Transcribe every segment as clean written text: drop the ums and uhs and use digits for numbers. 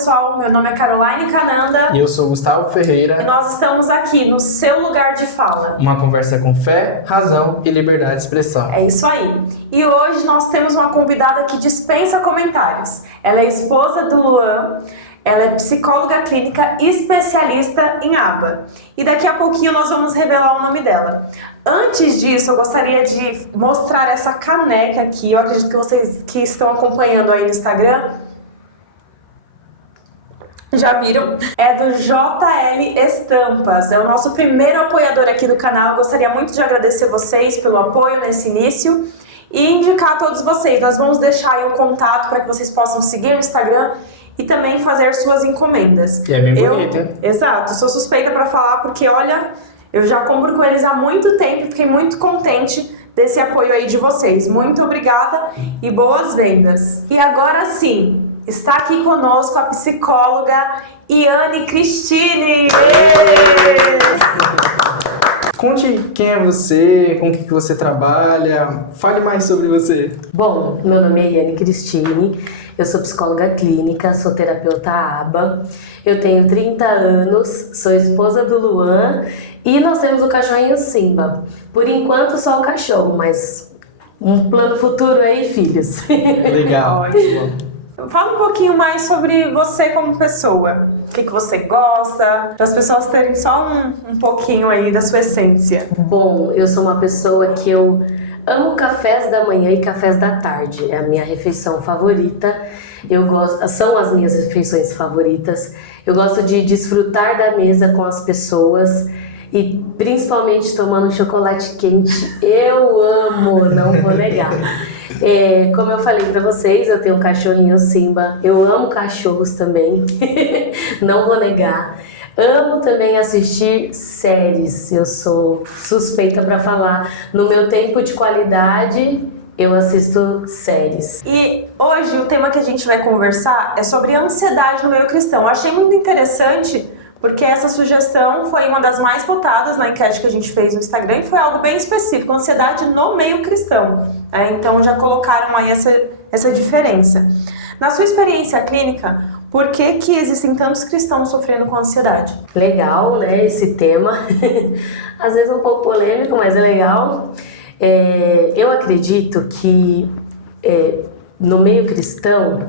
pessoal, meu nome é Caroline Cananda. E eu sou Gustavo Ferreira. E nós estamos aqui no seu lugar de fala. Uma conversa com fé, razão e liberdade de expressão. É isso aí. E hoje nós temos uma convidada que dispensa comentários. Ela é esposa do Luan, ela é psicóloga clínica especialista em aba. E daqui a pouquinho nós vamos revelar o nome dela. Antes disso, eu gostaria de mostrar essa caneca aqui. Eu acredito que vocês que estão acompanhando aí no Instagram já viram. É do JL Estampas. É o nosso primeiro apoiador aqui do canal. Eu gostaria muito de agradecer vocês pelo apoio nesse início e indicar a todos vocês. Nós vamos deixar aí um contato para que vocês possam seguir no Instagram e também fazer suas encomendas. E é bem bonito, hein? Exato. Sou suspeita para falar porque, olha, eu já compro com eles há muito tempo e fiquei muito contente desse apoio aí de vocês. Muito obrigada e boas vendas. E agora sim, está aqui conosco a psicóloga Iane Cristine. Conte quem é você, com o que você trabalha, fale mais sobre você. Bom, meu nome é Iane Cristine, eu sou psicóloga clínica, sou terapeuta aba, eu tenho 30 anos, sou esposa do Luan e nós temos o cachorrinho Simba. Por enquanto só o cachorro, mas um plano futuro aí, filhos. Legal. Ótimo. Fala um pouquinho mais sobre você como pessoa. O que você gosta, para as pessoas terem só um pouquinho aí da sua essência. Bom, eu sou uma pessoa que eu amo cafés da manhã e cafés da tarde. É a minha refeição favorita. São as minhas refeições favoritas. Eu gosto de desfrutar da mesa com as pessoas e principalmente tomando chocolate quente. Eu amo, não vou negar. Como eu falei pra vocês, eu tenho um cachorrinho Simba, eu amo cachorros também, não vou negar. Amo também assistir séries, eu sou suspeita pra falar. No meu tempo de qualidade, eu assisto séries. E hoje o tema que a gente vai conversar é sobre ansiedade no meio cristão. Eu achei muito interessante porque essa sugestão foi uma das mais votadas na enquete que a gente fez no Instagram e foi algo bem específico, ansiedade no meio cristão. Então já colocaram aí essa diferença. Na sua experiência clínica, por que existem tantos cristãos sofrendo com ansiedade? Legal, né, esse tema. Às vezes um pouco polêmico, mas é legal. Eu acredito que no meio cristão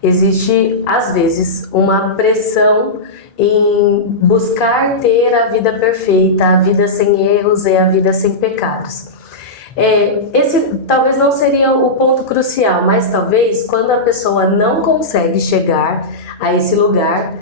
existe, às vezes, uma pressão em buscar ter a vida perfeita, a vida sem erros e a vida sem pecados. Esse talvez não seria o ponto crucial, mas talvez quando a pessoa não consegue chegar a esse lugar,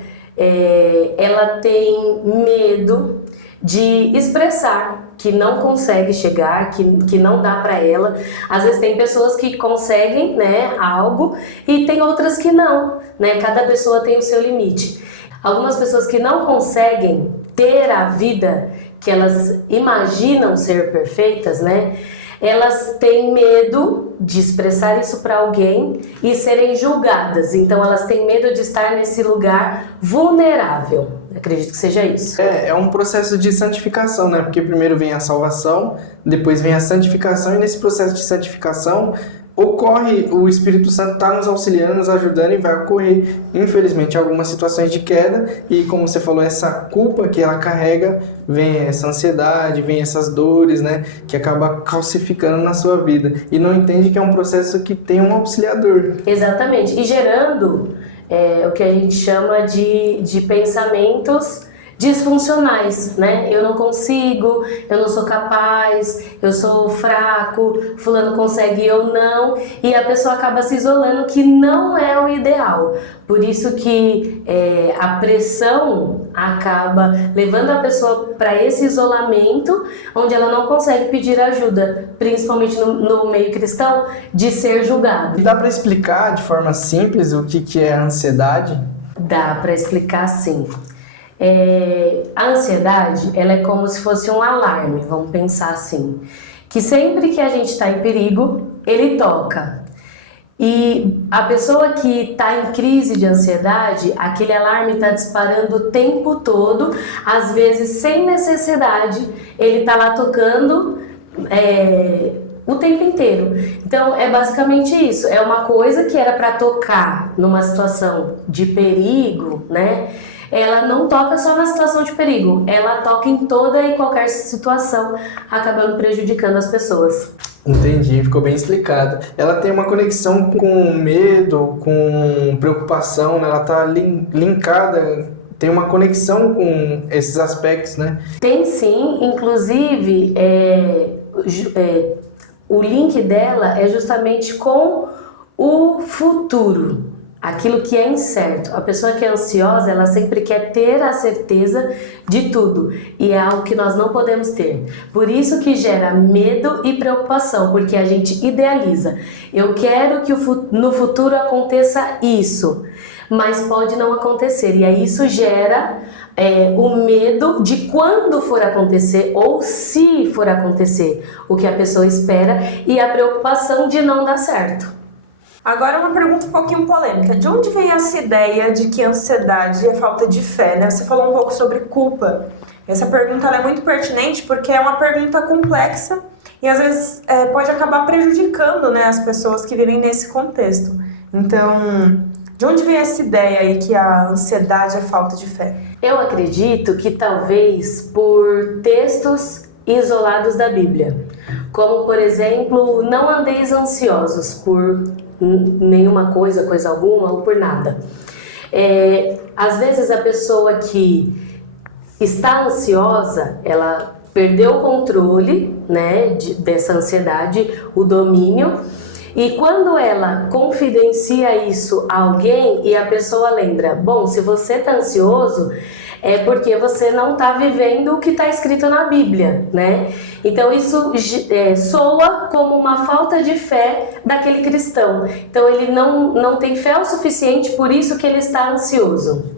ela tem medo de expressar que não consegue chegar, que não dá para ela. Às vezes tem pessoas que conseguem, né, algo e tem outras que não, né? Cada pessoa tem o seu limite. Algumas pessoas que não conseguem ter a vida que elas imaginam ser perfeitas, né? Elas têm medo de expressar isso para alguém e serem julgadas. Então elas têm medo de estar nesse lugar vulnerável. Acredito que seja isso. É um processo de santificação, né? Porque primeiro vem a salvação, depois vem a santificação e nesse processo de santificação ocorre, o Espírito Santo está nos auxiliando, nos ajudando e vai ocorrer, infelizmente, algumas situações de queda e como você falou, essa culpa que ela carrega, vem essa ansiedade, vem essas dores, né, que acaba calcificando na sua vida e não entende que é um processo que tem um auxiliador. Exatamente, e gerando o que a gente chama de pensamentos disfuncionais, né? Eu não consigo, eu não sou capaz, eu sou fraco, fulano consegue e eu não, e a pessoa acaba se isolando, que não é o ideal. Por isso que a pressão acaba levando a pessoa para esse isolamento, onde ela não consegue pedir ajuda, principalmente no meio cristão, de ser julgado. Dá para explicar de forma simples o que é a ansiedade? Dá para explicar sim. A ansiedade, ela é como se fosse um alarme, vamos pensar assim, que sempre que a gente está em perigo, ele toca. E a pessoa que está em crise de ansiedade, aquele alarme está disparando o tempo todo, às vezes sem necessidade, ele está lá tocando o tempo inteiro. Então é basicamente isso, é uma coisa que era para tocar numa situação de perigo, né? Ela não toca só na situação de perigo, ela toca em toda e qualquer situação, acabando prejudicando as pessoas. Entendi, ficou bem explicado. Ela tem uma conexão com medo, com preocupação, né? Ela tá linkada, tem uma conexão com esses aspectos, né? Tem sim, inclusive o link dela é justamente com o futuro, aquilo que é incerto. A pessoa que é ansiosa, ela sempre quer ter a certeza de tudo, e é algo que nós não podemos ter. Por isso que gera medo e preocupação, porque a gente idealiza. Eu quero que no futuro aconteça isso, mas pode não acontecer, e aí isso gera o medo de quando for acontecer ou se for acontecer o que a pessoa espera, e a preocupação de não dar certo. Agora uma pergunta um pouquinho polêmica. De onde vem essa ideia de que ansiedade é falta de fé, né? Você falou um pouco sobre culpa. Essa pergunta ela é muito pertinente porque é uma pergunta complexa e às vezes pode acabar prejudicando, né, as pessoas que vivem nesse contexto. Então, de onde vem essa ideia aí que a ansiedade é falta de fé? Eu acredito que talvez por textos isolados da Bíblia. Como, por exemplo, não andeis ansiosos por nenhuma coisa alguma ou por nada. Às vezes a pessoa que está ansiosa, ela perdeu o controle, né, dessa ansiedade, o domínio, e quando ela confidencia isso a alguém e a pessoa lembra, bom, se você está ansioso, é porque você não está vivendo o que está escrito na Bíblia, né? Então isso soa como uma falta de fé daquele cristão. Então ele não tem fé o suficiente, por isso que ele está ansioso.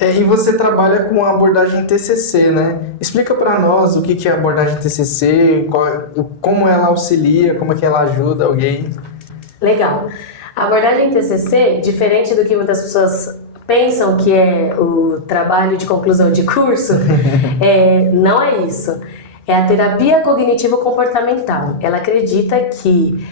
E você trabalha com a abordagem TCC, né? Explica para nós o que é a abordagem TCC, como ela auxilia, como é que ela ajuda alguém. Legal. A abordagem TCC, diferente do que muitas pessoas pensam que é o trabalho de conclusão de curso, não é isso. É a terapia cognitivo-comportamental. Ela acredita que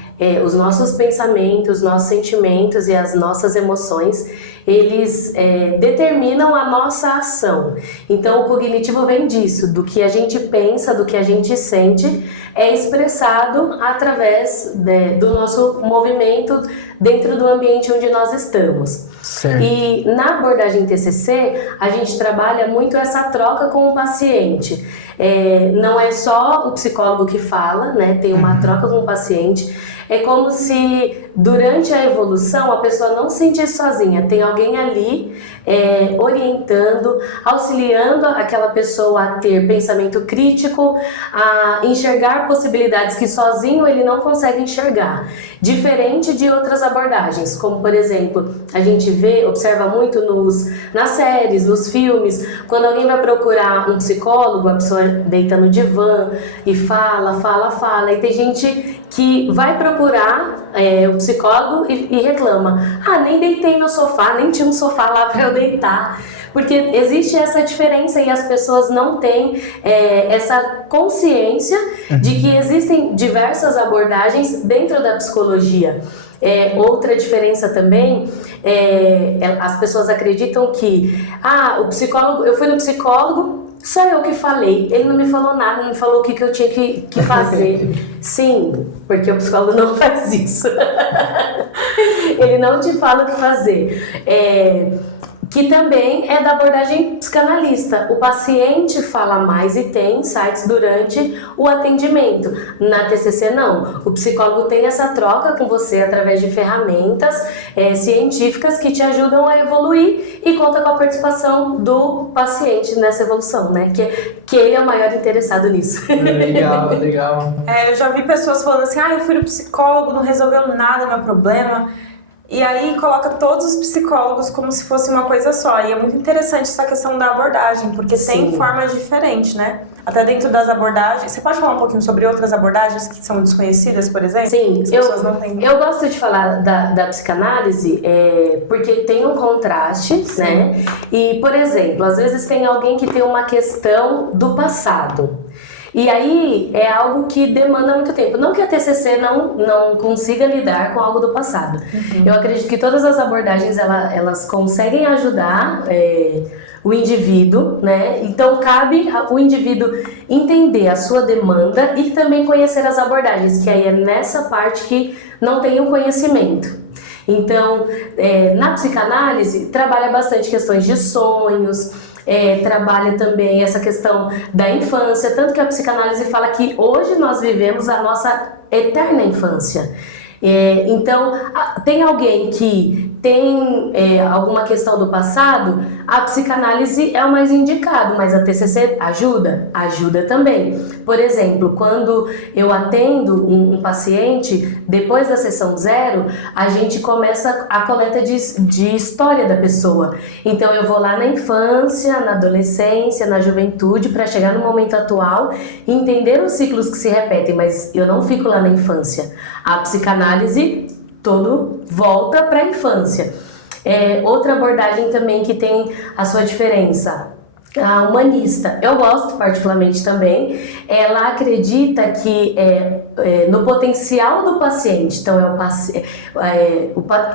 os nossos pensamentos, nossos sentimentos e as nossas emoções, eles determinam a nossa ação. Então o cognitivo vem disso, do que a gente pensa, do que a gente sente, é expressado através do nosso movimento dentro do ambiente onde nós estamos. Certo. E na abordagem TCC, a gente trabalha muito essa troca com o paciente. Não é só o psicólogo que fala, né? Tem uma troca com o paciente. É como se durante a evolução a pessoa não se sentisse sozinha. Tem alguém ali orientando, auxiliando aquela pessoa a ter pensamento crítico, a enxergar possibilidades que sozinho ele não consegue enxergar. Diferente de outras abordagens, como por exemplo, a gente observa muito nas séries, nos filmes, quando alguém vai procurar um psicólogo, a pessoa deita no divã e fala, e tem gente que vai procurar o psicólogo e reclama, nem deitei no sofá, nem tinha um sofá lá para eu deitar, porque existe essa diferença e as pessoas não têm essa consciência de que existem diversas abordagens dentro da psicologia. Outra diferença também as pessoas acreditam que o psicólogo, eu fui no psicólogo, só eu que falei, ele não me falou nada, não me falou o que eu tinha que fazer. Sim, porque o psicólogo não faz isso. Ele não te fala o que fazer. Que também é da abordagem psicanalista. O paciente fala mais e tem insights durante o atendimento. Na TCC não. O psicólogo tem essa troca com você através de ferramentas científicas que te ajudam a evoluir e conta com a participação do paciente nessa evolução, né? Que ele é o maior interessado nisso. Legal, legal. Eu já vi pessoas falando assim, eu fui no psicólogo, não resolveu nada meu problema. E aí coloca todos os psicólogos como se fosse uma coisa só. E é muito interessante essa questão da abordagem, porque tem formas diferentes, né? Até dentro das abordagens. Você pode falar um pouquinho sobre outras abordagens que são desconhecidas, por exemplo? Sim, as pessoas não têm... eu gosto de falar da psicanálise porque tem um contraste, né? E, por exemplo, às vezes tem alguém que tem uma questão do passado. E aí é algo que demanda muito tempo. Não que a TCC não consiga lidar com algo do passado. Eu acredito que todas as abordagens elas conseguem ajudar o indivíduo, né? Então cabe o indivíduo entender a sua demanda e também conhecer as abordagens, que aí é nessa parte que não tem o conhecimento. Então, na psicanálise, trabalha bastante questões de sonhos, trabalha também essa questão da infância, tanto que a psicanálise fala que hoje nós vivemos a nossa eterna infância. Então, tem alguém que tem alguma questão do passado, a psicanálise é o mais indicado, mas a TCC ajuda? Ajuda também. Por exemplo, quando eu atendo um paciente, depois da sessão 0, a gente começa a coleta de história da pessoa. Então eu vou lá na infância, na adolescência, na juventude, para chegar no momento atual e entender os ciclos que se repetem, mas eu não fico lá na infância. A psicanálise todo volta para a infância. Outra abordagem também que tem a sua diferença, a humanista, eu gosto particularmente também. Ela acredita que no potencial do paciente. Então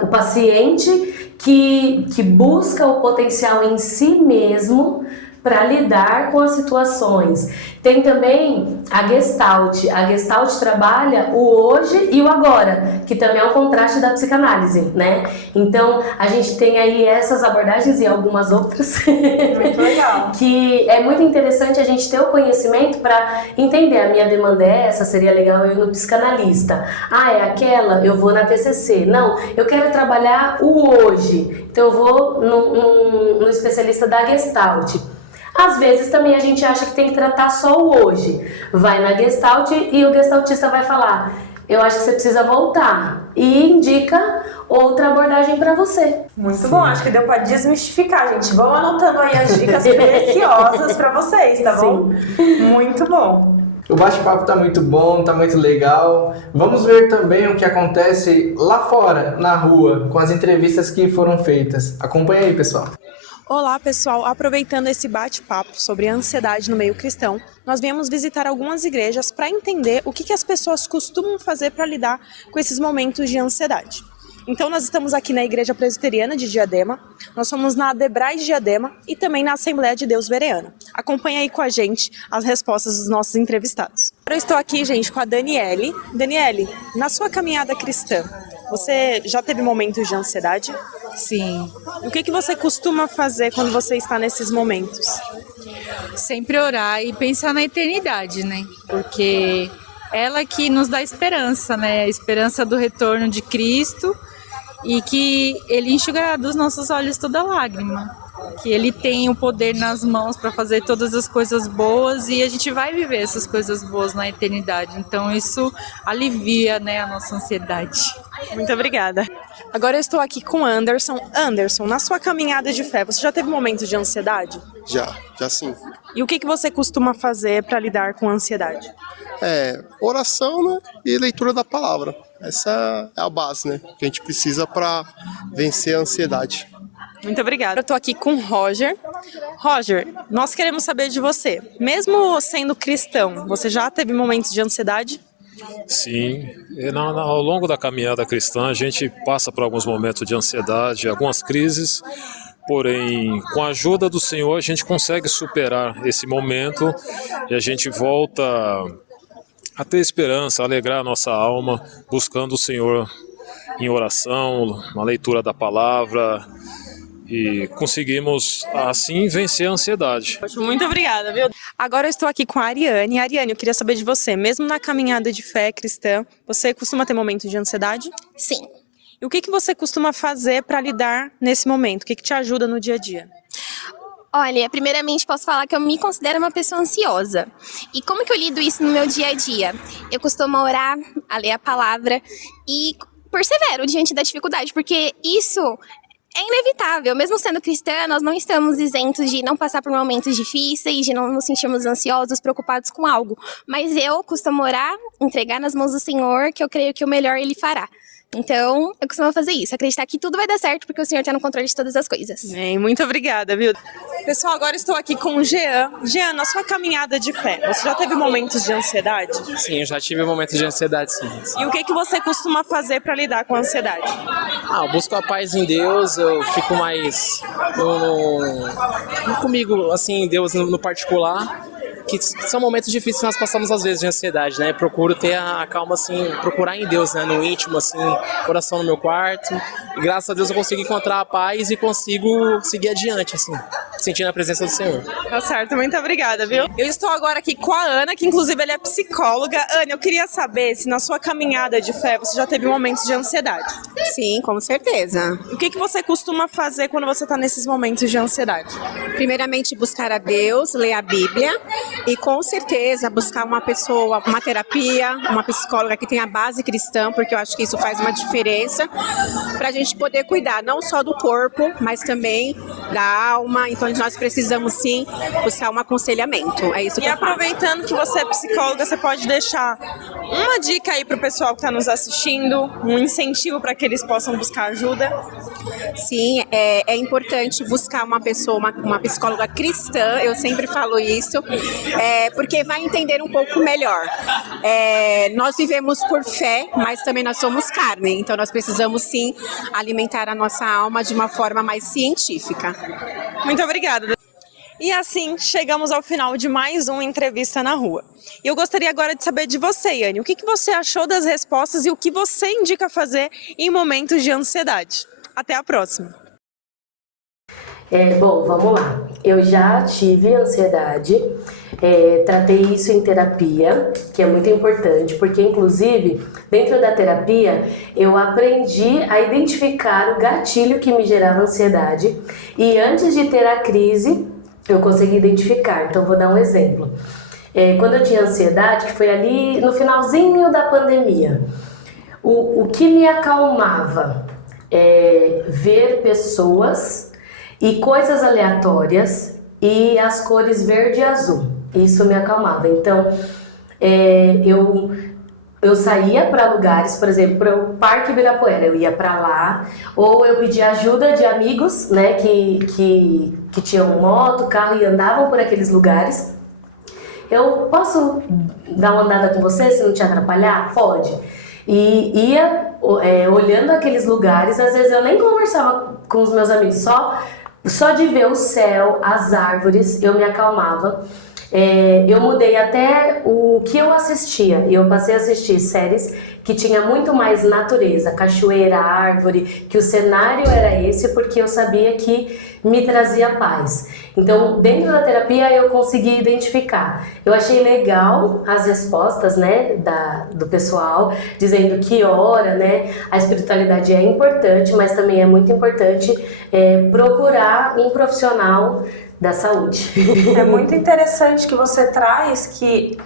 o paciente que busca o potencial em si mesmo para lidar com as situações. Tem também a Gestalt. A Gestalt trabalha o hoje e o agora, que também é um contraste da psicanálise, né? Então, a gente tem aí essas abordagens e algumas outras. Muito legal. Que é muito interessante a gente ter o conhecimento para entender. A minha demanda é essa, seria legal eu ir no psicanalista. É aquela, eu vou na TCC. Não, eu quero trabalhar o hoje. Então, eu vou no especialista da Gestalt. Às vezes também a gente acha que tem que tratar só o hoje. Vai na Gestalt e o gestaltista vai falar: eu acho que você precisa voltar. E indica outra abordagem para você. Muito bom, acho que deu para desmistificar, gente. Vão anotando aí as dicas preciosas para vocês, tá bom? Muito bom. O bate-papo tá muito bom, tá muito legal. Vamos ver também o que acontece lá fora, na rua, com as entrevistas que foram feitas. Acompanha aí, pessoal. Olá, pessoal. Aproveitando esse bate-papo sobre a ansiedade no meio cristão, nós viemos visitar algumas igrejas para entender o que as pessoas costumam fazer para lidar com esses momentos de ansiedade. Então, nós estamos aqui na Igreja Presbiteriana de Diadema, nós somos na Adebrais Diadema e também na Assembleia de Deus Bereana. Acompanha aí com a gente as respostas dos nossos entrevistados. Eu estou aqui, gente, com a Daniele. Daniele, na sua caminhada cristã, você já teve momentos de ansiedade? Sim, E o que você costuma fazer quando você está nesses momentos? sempre orar e pensar na eternidade, né? Porque ela que nos dá esperança, né? A esperança do retorno de Cristo e que Ele enxugará dos nossos olhos toda lágrima. Que Ele tem o poder nas mãos para fazer todas as coisas boas e a gente vai viver essas coisas boas na eternidade. Então isso alivia, né, a nossa ansiedade. Muito obrigada. Agora eu estou aqui com o Anderson. Anderson, na sua caminhada de fé, você já teve momentos de ansiedade? Já sim. E o que você costuma fazer para lidar com a ansiedade? Oração, né? E leitura da palavra. Essa é a base, né? Que a gente precisa para vencer a ansiedade. Muito obrigada. Eu estou aqui com o Roger. Roger, nós queremos saber de você. Mesmo sendo cristão, você já teve momentos de ansiedade? Sim, ao longo da caminhada cristã a gente passa por alguns momentos de ansiedade, algumas crises, porém com a ajuda do Senhor a gente consegue superar esse momento e a gente volta a ter esperança, a alegrar a nossa alma, buscando o Senhor em oração, na leitura da palavra e conseguimos assim vencer a ansiedade. Muito obrigada, viu? Agora eu estou aqui com a Ariane. Ariane, eu queria saber de você, mesmo na caminhada de fé cristã, você costuma ter momentos de ansiedade? Sim. E o que você costuma fazer para lidar nesse momento? O que te ajuda no dia a dia? Olha, primeiramente posso falar que eu me considero uma pessoa ansiosa. E como que eu lido isso no meu dia a dia? Eu costumo orar, a ler a palavra e persevero diante da dificuldade, porque isso é inevitável. Mesmo sendo cristã, nós não estamos isentos de não passar por momentos difíceis, de não nos sentirmos ansiosos, preocupados com algo. Mas eu costumo orar, entregar nas mãos do Senhor, que eu creio que o melhor Ele fará. Então, eu costumo fazer isso, acreditar que tudo vai dar certo porque o Senhor tá no controle de todas as coisas. Bem, muito obrigada, viu? Pessoal, agora estou aqui com o Jean. Jean, na sua caminhada de fé, você já teve momentos de ansiedade? Sim, eu já tive momentos de ansiedade, sim. E o que você costuma fazer para lidar com a ansiedade? Eu busco a paz em Deus, eu fico mais comigo, assim, em Deus no particular, que são momentos difíceis que nós passamos às vezes de ansiedade, né? Procuro ter a calma, assim, procurar em Deus, né? No íntimo, assim, oração no meu quarto. E graças a Deus eu consigo encontrar a paz e consigo seguir adiante, assim, sentindo a presença do Senhor. Tá certo, muito obrigada, viu? Eu estou agora aqui com a Ana, que inclusive ela é psicóloga. Ana, eu queria saber se na sua caminhada de fé você já teve momentos de ansiedade. Sim, com certeza. O que você costuma fazer quando você está nesses momentos de ansiedade? Primeiramente, buscar a Deus, ler a Bíblia e, com certeza, buscar uma pessoa, uma terapia, uma psicóloga que tenha base cristã, porque eu acho que isso faz uma diferença para a gente poder cuidar não só do corpo, mas também da alma. Então, nós precisamos, sim, buscar um aconselhamento. É isso que E eu faço. aproveitando que você é psicóloga, você pode deixar uma dica aí para o pessoal que está nos assistindo, um incentivo para que eles possam buscar ajuda? Sim, é importante buscar uma pessoa, uma psicóloga cristã, eu sempre falo isso, porque vai entender um pouco melhor. Nós vivemos por fé, mas também nós somos carne, então nós precisamos sim alimentar a nossa alma de uma forma mais científica. Muito obrigada. E assim, chegamos ao final de mais uma Entrevista na Rua. E eu gostaria agora de saber de você, Yane, o que você achou das respostas e o que você indica fazer em momentos de ansiedade? Até a próxima. Bom, vamos lá. Eu já tive ansiedade, tratei isso em terapia, que é muito importante, porque inclusive dentro da terapia eu aprendi a identificar o gatilho que me gerava ansiedade e antes de ter a crise eu consegui identificar. Então vou dar um exemplo. Quando eu tinha ansiedade, que foi ali no finalzinho da pandemia, o que me acalmava ver pessoas e coisas aleatórias e as cores verde e azul. Isso me acalmava. Então, eu saía para lugares, por exemplo, para o Parque Ibirapuera, eu ia para lá, ou eu pedia ajuda de amigos, né, que tinham moto, carro e andavam por aqueles lugares. Eu posso dar uma andada com você se não te atrapalhar? Pode. E ia olhando aqueles lugares, às vezes eu nem conversava com os meus amigos, só de ver o céu, as árvores, eu me acalmava. Eu mudei até o que eu assistia, eu passei a assistir séries que tinha muito mais natureza, cachoeira, árvore, que o cenário era esse, porque eu sabia que me trazia paz. Então, dentro da terapia eu consegui identificar. Eu achei legal as respostas, né, do pessoal, dizendo que ora, né, a espiritualidade é importante, mas também é muito importante procurar um profissional da saúde. É muito interessante que você traz que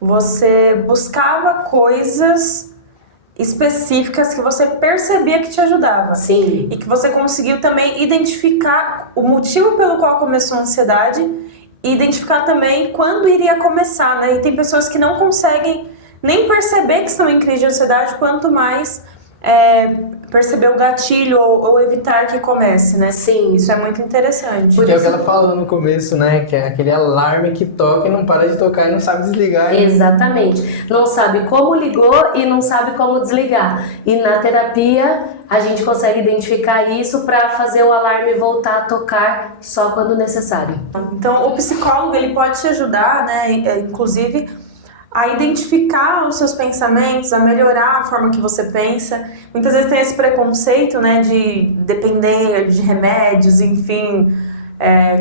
você buscava coisas específicas que você percebia que te ajudava. Sim. E que você conseguiu também identificar o motivo pelo qual começou a ansiedade e identificar também quando iria começar, né? E tem pessoas que não conseguem nem perceber que estão em crise de ansiedade, quanto mais perceber o gatilho ou evitar que comece, né? Sim. Isso é muito interessante. Porque é o que ela falou no começo, né? Que é aquele alarme que toca e não para de tocar e não sabe desligar. Exatamente. Não sabe como ligou e não sabe como desligar. E na terapia a gente consegue identificar isso para fazer o alarme voltar a tocar só quando necessário. Então, o psicólogo ele pode te ajudar, né? Inclusive a identificar os seus pensamentos, a melhorar a forma que você pensa. Muitas vezes tem esse preconceito, né, de depender de remédios, enfim,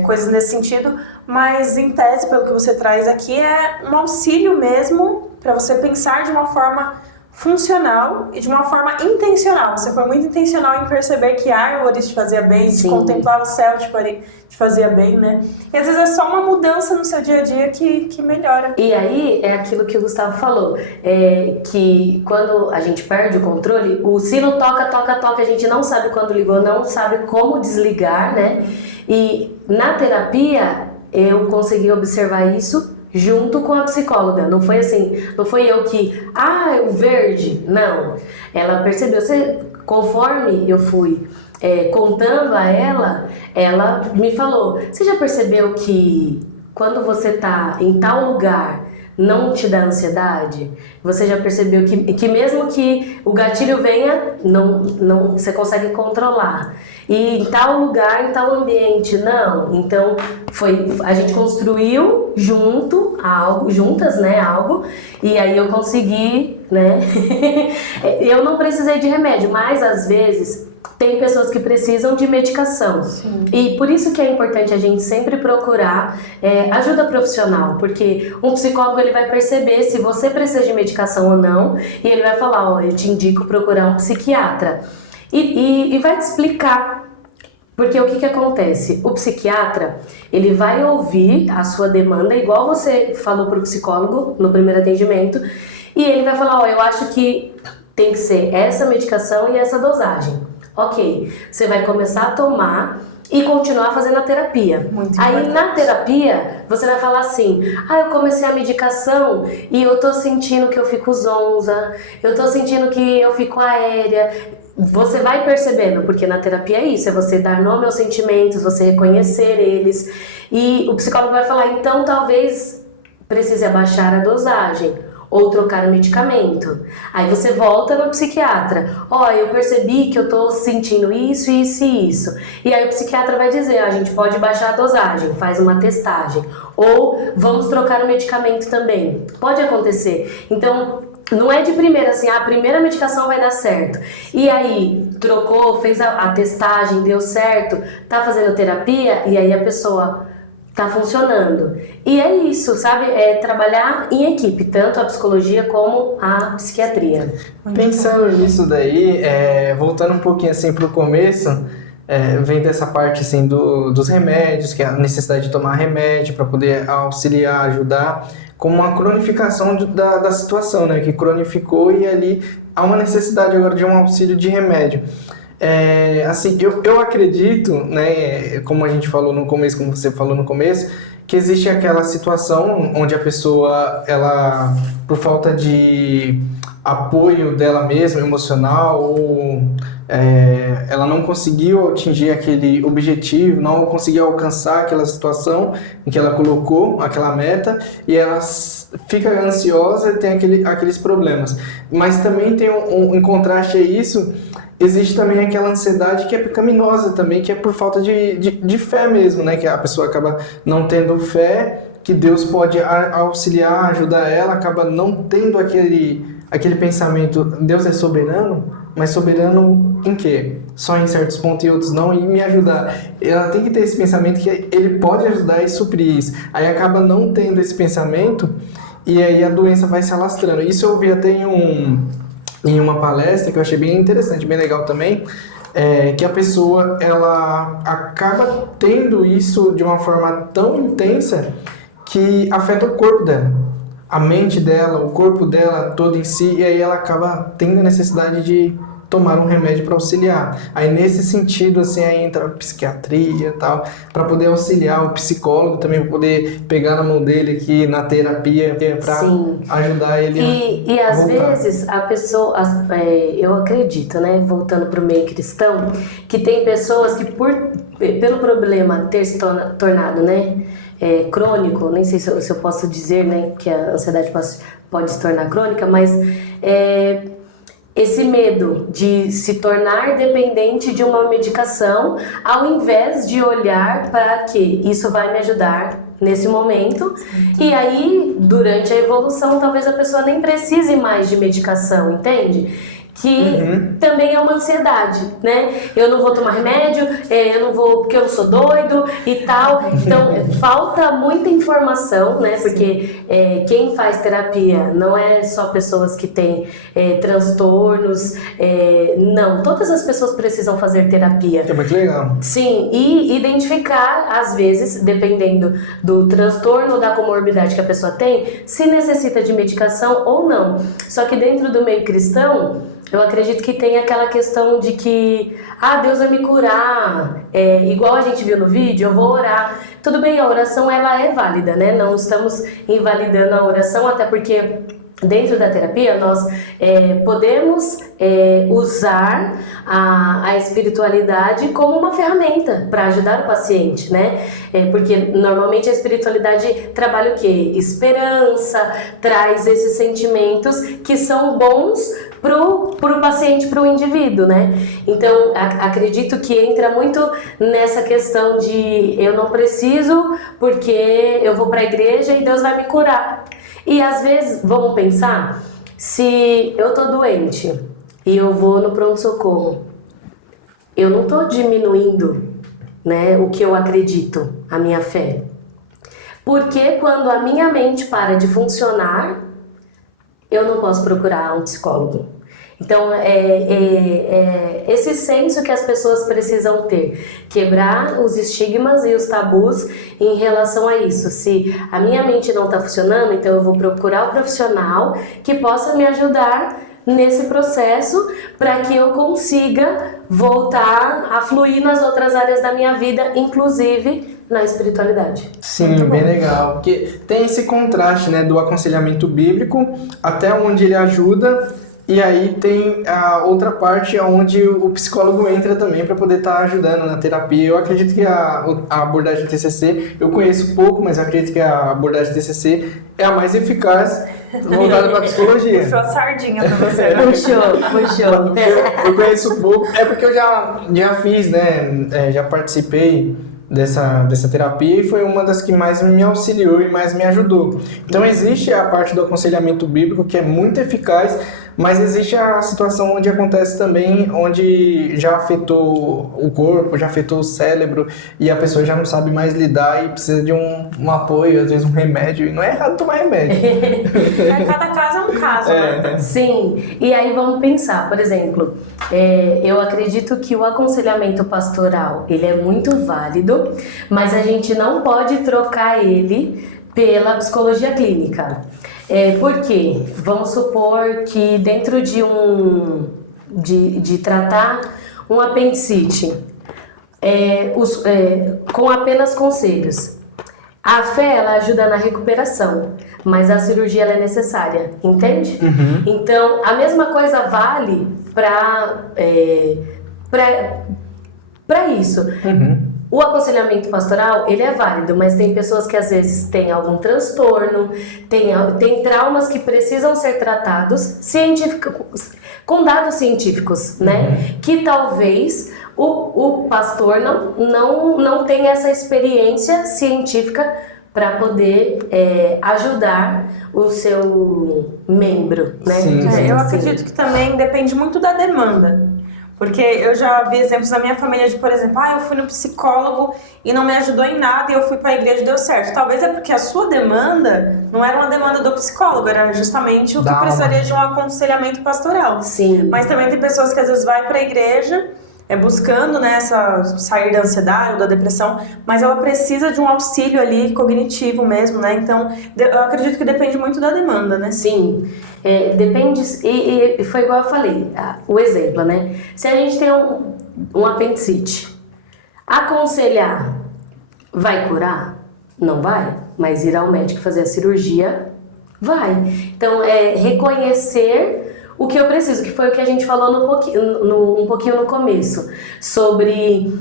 coisas nesse sentido, mas em tese, pelo que você traz aqui, é um auxílio mesmo para você pensar de uma forma funcional e de uma forma intencional. Você foi muito intencional em perceber que árvores te fazia bem, de contemplar o céu te fazia bem, né? E às vezes é só uma mudança no seu dia a dia que melhora. E aí é aquilo que o Gustavo falou, que quando a gente perde o controle, o sino toca, a gente não sabe quando ligou, não sabe como desligar, né? E na terapia eu consegui observar isso junto com a psicóloga. Não foi assim, não foi eu que, o verde. Não. Ela percebeu, conforme eu fui contando a ela me falou, você já percebeu que quando você tá em tal lugar não te dá ansiedade? Você já percebeu que mesmo que o gatilho venha, não você consegue controlar? E em tal lugar, em tal ambiente, não. Então, a gente construiu juntas, né, algo, e aí eu consegui, né? Eu não precisei de remédio, mas às vezes tem pessoas que precisam de medicação. Sim. E por isso que é importante a gente sempre procurar ajuda profissional, porque um psicólogo ele vai perceber se você precisa de medicação ou não, e ele vai falar, eu te indico procurar um psiquiatra. E vai te explicar. Porque o que acontece? O psiquiatra, ele vai ouvir a sua demanda, igual você falou para o psicólogo no primeiro atendimento, e ele vai falar, eu acho que tem que ser essa medicação e essa dosagem. Ok, você vai começar a tomar e continuar fazendo a terapia. Aí na terapia, você vai falar assim, eu comecei a medicação e eu tô sentindo que eu fico zonza, eu tô sentindo que eu fico aérea. Você vai percebendo, porque na terapia é isso, é você dar nome aos sentimentos, você reconhecer eles. E o psicólogo vai falar, então talvez precise abaixar a dosagem ou trocar o medicamento. Aí você volta no psiquiatra. Eu percebi que eu tô sentindo isso, isso e isso. E aí o psiquiatra vai dizer, a gente pode baixar a dosagem, faz uma testagem. Ou vamos trocar o medicamento também. Pode acontecer. Então, não é de primeira assim, a primeira medicação vai dar certo. E aí, trocou, fez a testagem, deu certo, tá fazendo terapia, e aí a pessoa tá funcionando. E é isso, sabe? É trabalhar em equipe, tanto a psicologia como a psiquiatria. Pensando nisso daí, voltando um pouquinho assim pro começo, vem dessa parte assim dos remédios, que é a necessidade de tomar remédio para poder auxiliar, ajudar, como uma cronificação da situação, né? Que cronificou e ali há uma necessidade agora de um auxílio de remédio. Assim, eu acredito, né, como a gente falou no começo, como você falou no começo, que existe aquela situação onde a pessoa, ela, por falta de apoio dela mesma, emocional, ou ela não conseguiu atingir aquele objetivo, não conseguiu alcançar aquela situação em que ela colocou, aquela meta, e ela fica ansiosa e tem aqueles problemas. Mas também tem em contraste a isso, existe também aquela ansiedade que é pecaminosa também, que é por falta de fé mesmo, né? Que a pessoa acaba não tendo fé, que Deus pode auxiliar, ajudar ela, acaba não tendo aquele pensamento, Deus é soberano, mas soberano em quê? Só em certos pontos e outros não, e me ajudar. Ela tem que ter esse pensamento que ele pode ajudar e suprir isso. Aí acaba não tendo esse pensamento, e aí a doença vai se alastrando. Isso eu vi até em uma palestra que eu achei bem interessante, bem legal também, que a pessoa ela acaba tendo isso de uma forma tão intensa que afeta o corpo dela, a mente dela, o corpo dela todo em si, e aí ela acaba tendo a necessidade de tomar um remédio para auxiliar. Aí nesse sentido, assim, aí entra a psiquiatria e tal, para poder auxiliar o psicólogo também, para poder pegar na mão dele aqui na terapia, para ajudar ele e a às voltar. vezes a pessoa, eu acredito, né, voltando para o meio cristão, que tem pessoas que pelo problema ter se tornado, né, crônico, nem sei se eu posso dizer, né, que a ansiedade pode se tornar crônica, mas esse medo de se tornar dependente de uma medicação, ao invés de olhar para que isso vai me ajudar nesse momento, e aí durante a evolução talvez a pessoa nem precise mais de medicação, entende? Que também é uma ansiedade, né? Eu não vou tomar remédio, eu não vou porque eu sou doido e tal. Então, falta muita informação, né? Porque quem faz terapia não é só pessoas que têm transtornos, não. Todas as pessoas precisam fazer terapia. É muito legal. Sim, e identificar, às vezes, dependendo do transtorno ou da comorbidade que a pessoa tem, se necessita de medicação ou não. Só que dentro do meio cristão, eu acredito que tem aquela questão de que Deus vai me curar, igual a gente viu no vídeo, eu vou orar Tudo bem, a oração ela é válida, né? Não estamos invalidando a oração, até porque dentro da terapia nós podemos usar a espiritualidade como uma ferramenta para ajudar o paciente, né? Porque normalmente a espiritualidade trabalha o quê? Esperança, traz esses sentimentos que são bons pro paciente, pro indivíduo, né? Então, acredito que entra muito nessa questão de eu não preciso porque eu vou para a igreja e Deus vai me curar. E às vezes, vamos pensar, se eu tô doente e eu vou no pronto-socorro, eu não tô diminuindo, né, o que eu acredito, a minha fé. Porque quando a minha mente para de funcionar, eu não posso procurar um psicólogo. Então, esse senso que as pessoas precisam ter, quebrar os estigmas e os tabus em relação a isso. Se a minha mente não está funcionando, então eu vou procurar o profissional que possa me ajudar nesse processo para que eu consiga voltar a fluir nas outras áreas da minha vida, inclusive na espiritualidade. Sim, bem legal. Porque tem esse contraste, né, do aconselhamento bíblico até onde ele ajuda. E aí tem a outra parte onde o psicólogo entra também para poder estar ajudando na terapia. Eu acredito que a abordagem TCC, eu conheço pouco, mas eu acredito que a abordagem TCC é a mais eficaz voltada para a psicologia. Puxou a sardinha para você. Puxou. Eu conheço pouco, é porque eu já fiz, né, já participei dessa terapia e foi uma das que mais me auxiliou e mais me ajudou. Então existe a parte do aconselhamento bíblico que é muito eficaz, mas existe a situação onde acontece também, onde já afetou o corpo, já afetou o cérebro e a pessoa já não sabe mais lidar e precisa de um apoio, às vezes um remédio, e não é errado tomar remédio. Cada caso é um caso, né? Sim, e aí vamos pensar, por exemplo, eu acredito que o aconselhamento pastoral, ele é muito válido, mas a gente não pode trocar ele pela psicologia clínica. Porque vamos supor que dentro de tratar um apendicite com apenas conselhos, a fé ela ajuda na recuperação, mas a cirurgia ela é necessária, entende? Uhum. Então a mesma coisa vale para isso. Uhum. O aconselhamento pastoral, ele é válido, mas tem pessoas que às vezes têm algum transtorno, tem traumas que precisam ser tratados com dados científicos, né? Que talvez o pastor não tenha essa experiência científica para poder ajudar o seu membro, né? Sim. Eu acredito que também depende muito da demanda. Porque eu já vi exemplos da minha família de, por exemplo, eu fui no psicólogo e não me ajudou em nada e eu fui para a igreja e deu certo. Talvez é porque a sua demanda não era uma demanda do psicólogo, era justamente o que precisaria de um aconselhamento pastoral. Sim. Mas também tem pessoas que às vezes vai para a igreja buscando, né, sair da ansiedade ou da depressão, mas ela precisa de um auxílio ali cognitivo mesmo, né? Então, eu acredito que depende muito da demanda, né? Sim. Depende, e foi igual eu falei, o exemplo, né? Se a gente tem um apendicite, aconselhar vai curar? Não vai, mas ir ao médico fazer a cirurgia, vai. Então, reconhecer o que eu preciso, que foi o que a gente falou um pouquinho no começo, sobre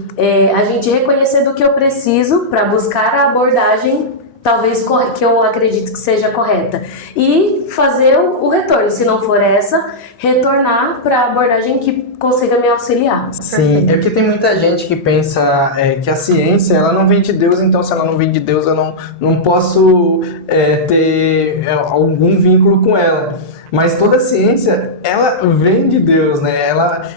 a gente reconhecer do que eu preciso para buscar a abordagem talvez que eu acredito que seja correta e fazer o retorno, se não for essa, retornar para a abordagem que consiga me auxiliar. Sim, é porque tem muita gente que pensa que a ciência ela não vem de Deus, então se ela não vem de Deus eu não posso ter algum vínculo com ela. Mas toda ciência, ela vem de Deus, né?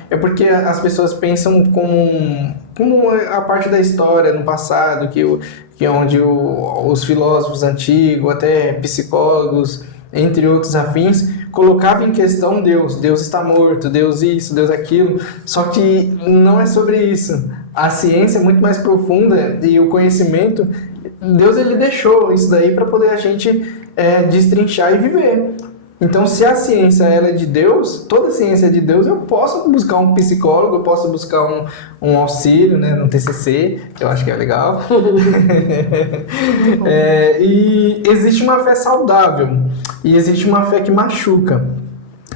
É porque as pessoas pensam como a parte da história no passado, que é onde os filósofos antigos, até psicólogos, entre outros afins, colocavam em questão Deus. Deus está morto, Deus isso, Deus aquilo. Só que não é sobre isso. A ciência é muito mais profunda e o conhecimento, Deus ele deixou isso daí para poder a gente destrinchar e viver. Então, se a ciência ela é de Deus, toda ciência é de Deus, eu posso buscar um psicólogo, eu posso buscar um auxílio, né, no TCC, que eu acho que é legal. E existe uma fé saudável e existe uma fé que machuca.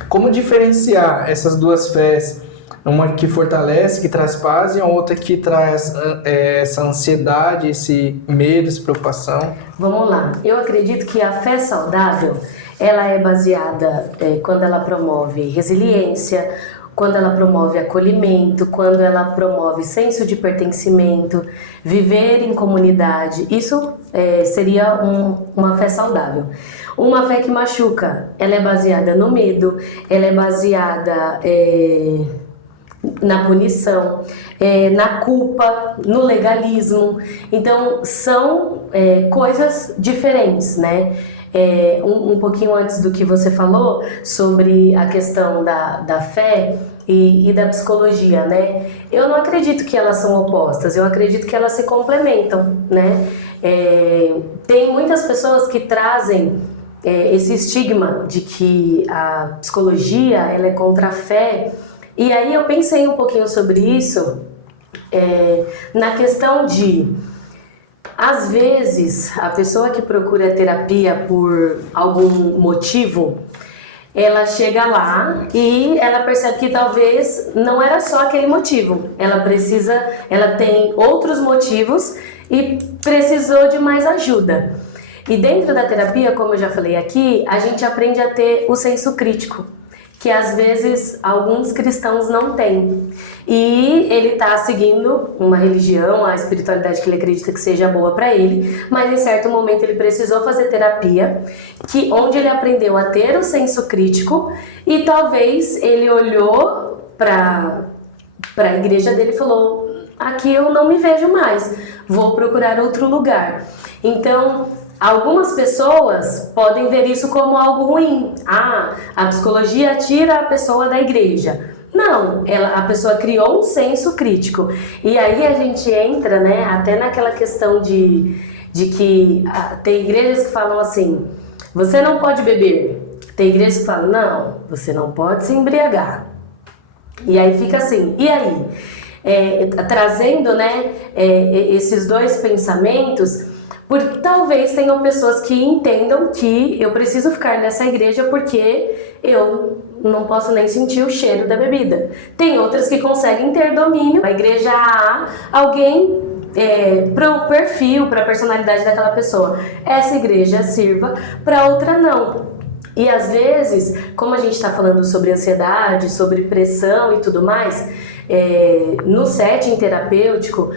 Como diferenciar essas duas fés? Uma que fortalece, que traz paz, e a outra que traz essa ansiedade, esse medo, essa preocupação? Vamos lá. Eu acredito que a fé saudável, ela é baseada quando ela promove resiliência, quando ela promove acolhimento, quando ela promove senso de pertencimento, viver em comunidade. Isso seria uma fé saudável. Uma fé que machuca, ela é baseada no medo, ela é baseada na punição, na culpa, no legalismo. Então, são coisas diferentes, né? Um pouquinho antes do que você falou sobre a questão da fé e da psicologia, né? Eu não acredito que elas são opostas, eu acredito que elas se complementam, né? Tem muitas pessoas que trazem esse estigma de que a psicologia ela é contra a fé. E aí eu pensei um pouquinho sobre isso, na questão de, às vezes, a pessoa que procura terapia por algum motivo, ela chega lá e ela percebe que talvez não era só aquele motivo. Ela tem outros motivos e precisou de mais ajuda. E dentro da terapia, como eu já falei aqui, a gente aprende a ter o senso crítico, que às vezes alguns cristãos não têm. E ele está seguindo uma religião, a espiritualidade que ele acredita que seja boa para ele, mas em certo momento ele precisou fazer terapia, onde ele aprendeu a ter o senso crítico e talvez ele olhou para a igreja dele e falou: aqui eu não me vejo mais, vou procurar outro lugar. Então, algumas pessoas podem ver isso como algo ruim. A psicologia tira a pessoa da igreja. Não, a pessoa criou um senso crítico. E aí a gente entra, né, até naquela questão de que tem igrejas que falam assim: você não pode beber. Tem igrejas que falam: não, você não pode se embriagar. E aí fica assim, e aí? Trazendo, né, esses dois pensamentos. Porque talvez tenham pessoas que entendam que eu preciso ficar nessa igreja porque eu não posso nem sentir o cheiro da bebida. Tem outras que conseguem ter domínio. A igreja A, alguém para o perfil, para a personalidade daquela pessoa, essa igreja sirva, para outra não. E às vezes, como a gente está falando sobre ansiedade, sobre pressão e tudo mais, no setting terapêutico,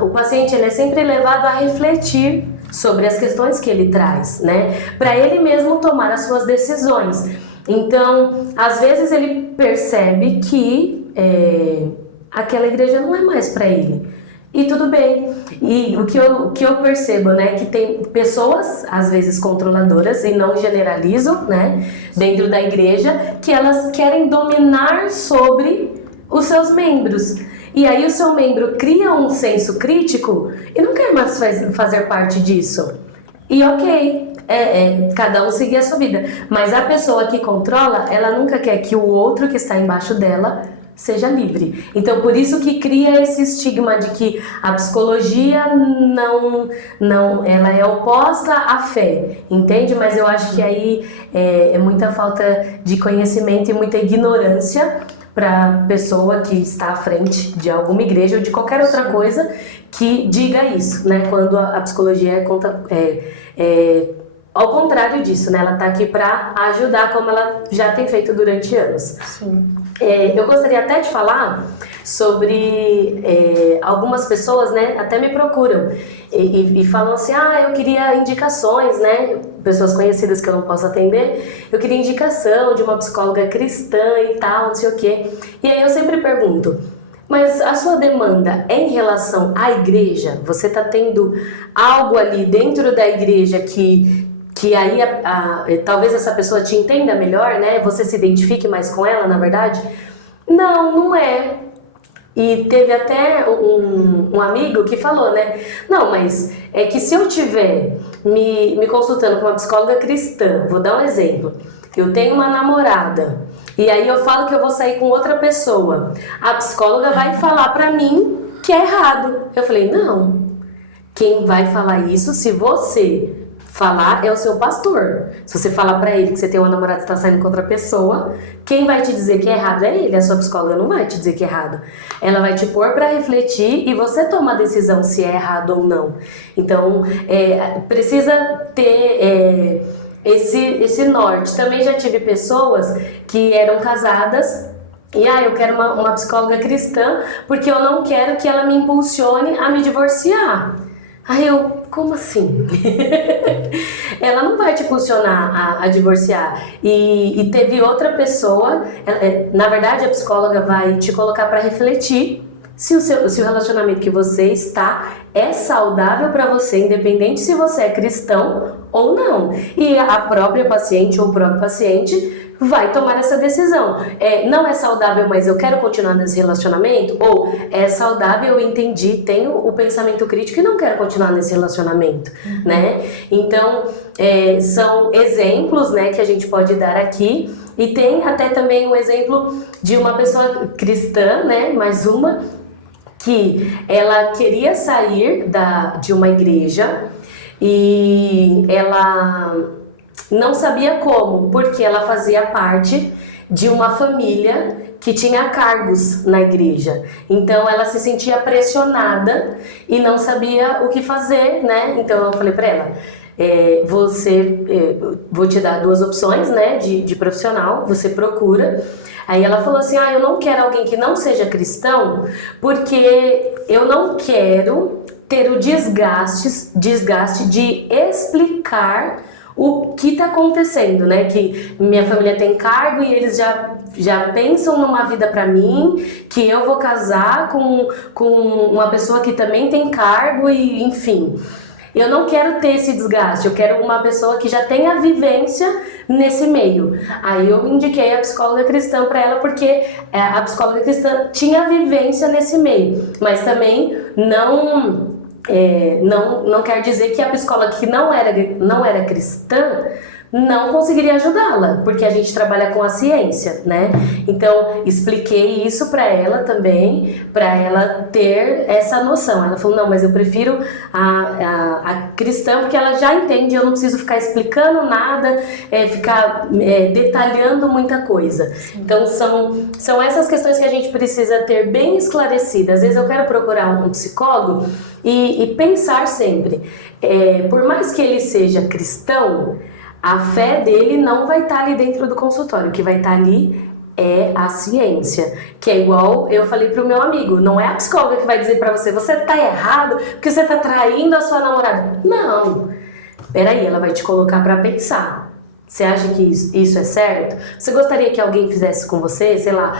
o paciente ele é sempre levado a refletir sobre as questões que ele traz, né? Para ele mesmo tomar as suas decisões. Então, às vezes ele percebe que aquela igreja não é mais para ele. E tudo bem. E o que eu percebo, né, que tem pessoas, às vezes controladoras, e não generalizam, né, dentro da igreja, que elas querem dominar sobre os seus membros. E aí o seu membro cria um senso crítico e não quer mais fazer parte disso. E ok, cada um seguir a sua vida. Mas a pessoa que controla, ela nunca quer que o outro que está embaixo dela seja livre. Então, por isso que cria esse estigma de que a psicologia não, ela é oposta à fé, entende? Mas eu acho que aí é muita falta de conhecimento e muita ignorância para a pessoa que está à frente de alguma igreja ou de qualquer outra coisa que diga isso, né? Quando a psicologia ao contrário disso, né? Ela está aqui para ajudar, como ela já tem feito durante anos. Sim. Eu gostaria até de falar sobre algumas pessoas, né? Até me procuram e falam assim: eu queria indicações, né? Pessoas conhecidas que eu não posso atender, eu queria indicação de uma psicóloga cristã e tal, não sei o quê. E aí eu sempre pergunto: mas a sua demanda é em relação à igreja? Você está tendo algo ali dentro da igreja que aí talvez essa pessoa te entenda melhor, né? Você se identifique mais com ela, na verdade? Não é. E teve até um amigo que falou, né? Não, mas é que se eu tiver me consultando com uma psicóloga cristã, vou dar um exemplo, eu tenho uma namorada e aí eu falo que eu vou sair com outra pessoa, a psicóloga vai falar pra mim que é errado. Eu falei, não, quem vai falar isso, se você falar, é o seu pastor. Se você falar pra ele que você tem uma namorada que tá saindo com outra pessoa, quem vai te dizer que é errado é ele, a sua psicóloga não vai te dizer que é errado. Ela vai te pôr pra refletir e você toma a decisão se é errado ou não. Então, precisa ter esse norte. Também já tive pessoas que eram casadas e eu quero uma psicóloga cristã porque eu não quero que ela me impulsione a me divorciar. Aí eu, como assim? Ela não vai te impulsionar a divorciar. E teve outra pessoa, na verdade a psicóloga vai te colocar para refletir se o relacionamento que você está é saudável para você, independente se você é cristão ou não. E a própria paciente ou o próprio paciente vai tomar essa decisão. Não é saudável, mas eu quero continuar nesse relacionamento? Ou é saudável, eu entendi, tenho o pensamento crítico e não quero continuar nesse relacionamento, né? Então, são exemplos, né, que a gente pode dar aqui. E tem até também um exemplo de uma pessoa cristã, né, mais uma, que ela queria sair de uma igreja e ela não sabia como, porque ela fazia parte de uma família que tinha cargos na igreja. Então ela se sentia pressionada e não sabia o que fazer, né? Então eu falei para ela, vou te dar 2 opções, né, de profissional, você procura. Aí ela falou assim, eu não quero alguém que não seja cristão, porque eu não quero ter o desgaste de explicar o que está acontecendo, né? Que minha família tem cargo e eles já pensam numa vida para mim, que eu vou casar com uma pessoa que também tem cargo e enfim. Eu não quero ter esse desgaste, eu quero uma pessoa que já tenha vivência nesse meio. Aí eu indiquei a psicóloga cristã para ela porque a psicóloga cristã tinha vivência nesse meio, mas também não quer dizer que a psicóloga que não era cristã não conseguiria ajudá-la, porque a gente trabalha com a ciência, né? Então, expliquei isso para ela também, para ela ter essa noção. Ela falou, não, mas eu prefiro a cristã, porque ela já entende, eu não preciso ficar explicando nada, ficar detalhando muita coisa. Então, são essas questões que a gente precisa ter bem esclarecidas. Às vezes eu quero procurar um psicólogo e pensar sempre, por mais que ele seja cristão, a fé dele não vai estar ali dentro do consultório, o que vai estar ali é a ciência, que é igual eu falei pro meu amigo, não é a psicóloga que vai dizer pra você tá errado porque você tá traindo a sua namorada. Não, peraí, ela vai te colocar pra pensar. Você acha que isso é certo? Você gostaria que alguém fizesse com você, sei lá,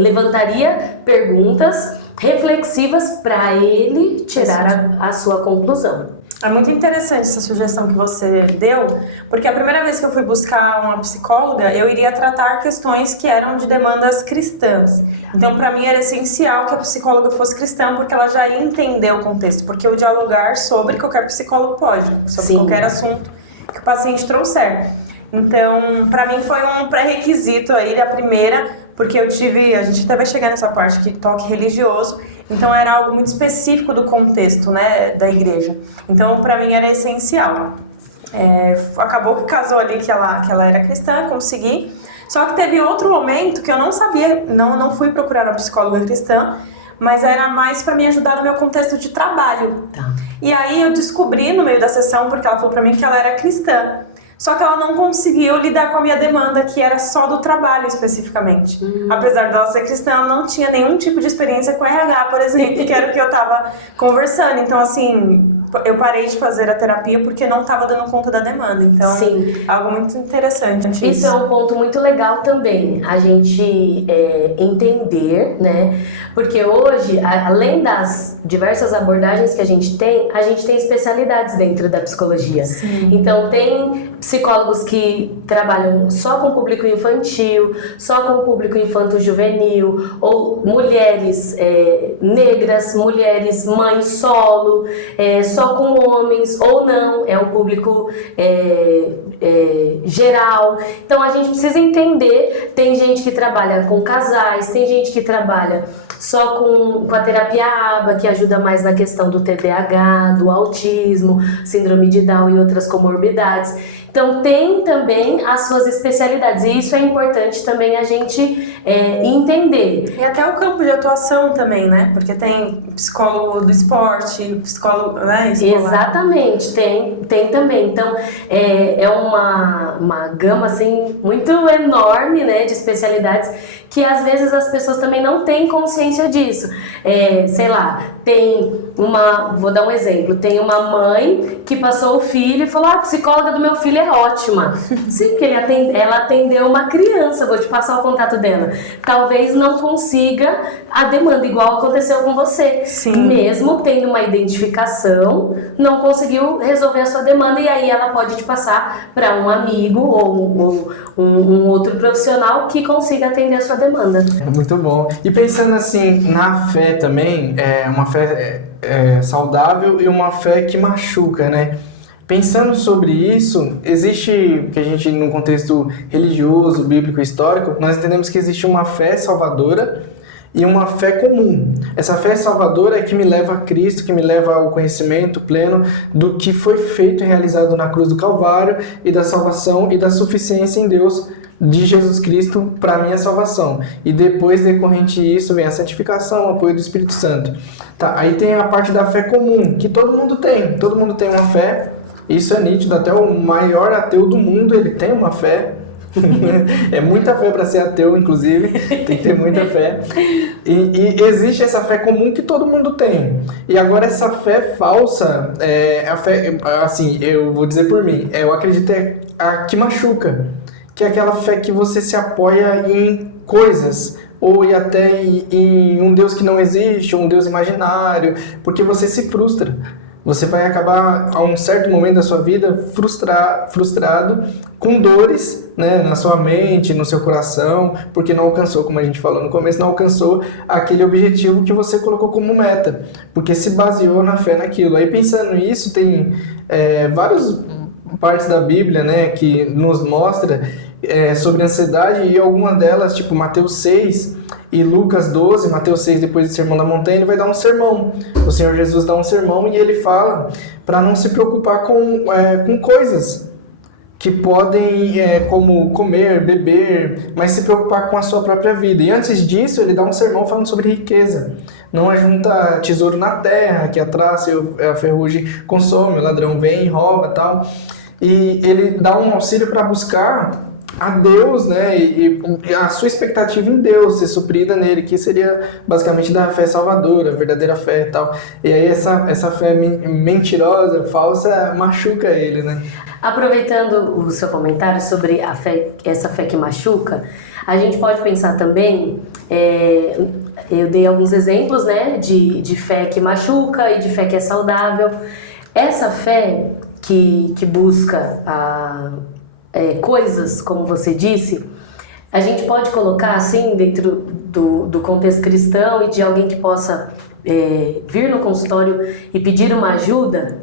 levantaria perguntas reflexivas pra ele tirar a sua conclusão. É muito interessante essa sugestão que você deu, porque a primeira vez que eu fui buscar uma psicóloga, eu iria tratar questões que eram de demandas cristãs. Então, para mim, era essencial que a psicóloga fosse cristã, porque ela já ia entender o contexto. Porque o dialogar sobre qualquer psicólogo pode, sobre Sim. qualquer assunto que o paciente trouxer. Então, para mim, foi um pré-requisito aí, a primeira, porque a gente até vai chegar nessa parte que toque religioso, então era algo muito específico do contexto, né, da igreja. Então, para mim, era essencial. Acabou que casou ali que ela era cristã, consegui. Só que teve outro momento que eu não sabia, não fui procurar uma psicóloga cristã, mas era mais para me ajudar no meu contexto de trabalho. Tá. E aí eu descobri no meio da sessão, porque ela falou para mim que ela era cristã. Só que ela não conseguiu lidar com a minha demanda, que era só do trabalho especificamente. Apesar dela ser cristã, ela não tinha nenhum tipo de experiência com RH, por exemplo, que era o que eu tava conversando. Então, assim, eu parei de fazer a terapia porque não estava dando conta da demanda. Então, Sim. Algo muito interessante. Isso é um ponto muito legal também, a gente entender, né? Porque hoje, além das diversas abordagens que a gente tem especialidades dentro da psicologia. Sim. Então, tem psicólogos que trabalham só com público infantil, só com público infanto-juvenil, ou mulheres negras, mulheres mães solo, só só com homens ou não, é um público geral. Então a gente precisa entender, tem gente que trabalha com casais, tem gente que trabalha só com a terapia ABA, que ajuda mais na questão do TDAH, do autismo, síndrome de Down e outras comorbidades. Então tem também as suas especialidades e isso é importante também a gente entender. E até o campo de atuação também, né? Porque tem psicólogo do esporte, psicólogo, né, escolar. Exatamente, tem também. Então é uma gama assim muito enorme, né, de especialidades que às vezes as pessoas também não têm consciência disso. Sei lá, vou dar um exemplo, tem uma mãe que passou o filho e falou: a psicóloga do meu filho é ótima. Sim, porque ela atendeu uma criança, vou te passar o contato dela. Talvez não consiga a demanda, igual aconteceu com você. Sim. Mesmo tendo uma identificação, não conseguiu resolver a sua demanda e aí ela pode te passar para um amigo ou um outro profissional que consiga atender a sua demanda. Muito bom. E pensando assim, na fé também, uma fé saudável e uma fé que machuca, né? Pensando sobre isso, existe, que a gente, num contexto religioso, bíblico, histórico, nós entendemos que existe uma fé salvadora e uma fé comum. Essa fé salvadora é que me leva a Cristo, que me leva ao conhecimento pleno do que foi feito e realizado na cruz do Calvário e da salvação e da suficiência em Deus de Jesus Cristo para a minha salvação. E depois, decorrente disso, vem a santificação, o apoio do Espírito Santo. Tá, aí tem a parte da fé comum, que todo mundo tem uma fé. Isso é nítido, até o maior ateu do mundo, ele tem uma fé. É muita fé para ser ateu, inclusive, tem que ter muita fé. E existe essa fé comum que todo mundo tem. E agora essa fé falsa, a fé, assim, eu vou dizer por mim, eu acredito a que machuca, que é aquela fé que você se apoia em coisas, ou até em um Deus que não existe, ou um Deus imaginário, porque você se frustra. Você vai acabar, a um certo momento da sua vida, frustrado, com dores, né, na sua mente, no seu coração, porque não alcançou, como a gente falou no começo, não alcançou aquele objetivo que você colocou como meta, porque se baseou na fé naquilo. Aí pensando nisso, tem várias partes da Bíblia, né, que nos mostra sobre ansiedade, e algumas delas, tipo Mateus 6 e Lucas 12, Mateus 6, depois do Sermão da Montanha, ele vai dar um sermão. O Senhor Jesus dá um sermão e ele fala para não se preocupar com coisas que podem, como comer, beber, mas se preocupar com a sua própria vida. E antes disso, ele dá um sermão falando sobre riqueza. Não ajunta tesouro na terra, que a traça e a ferrugem consome, o ladrão vem e rouba e tal. E ele dá um auxílio para buscar a Deus, né, e a sua expectativa em Deus ser suprida nele, que seria basicamente da fé salvadora, a verdadeira fé e tal. E aí essa fé mentirosa, falsa, machuca ele, né? Aproveitando o seu comentário sobre a fé, essa fé que machuca, a gente pode pensar também, eu dei alguns exemplos, né, de fé que machuca e de fé que é saudável. Essa fé que busca coisas, como você disse, a gente pode colocar assim dentro do contexto cristão e de alguém que possa vir no consultório e pedir uma ajuda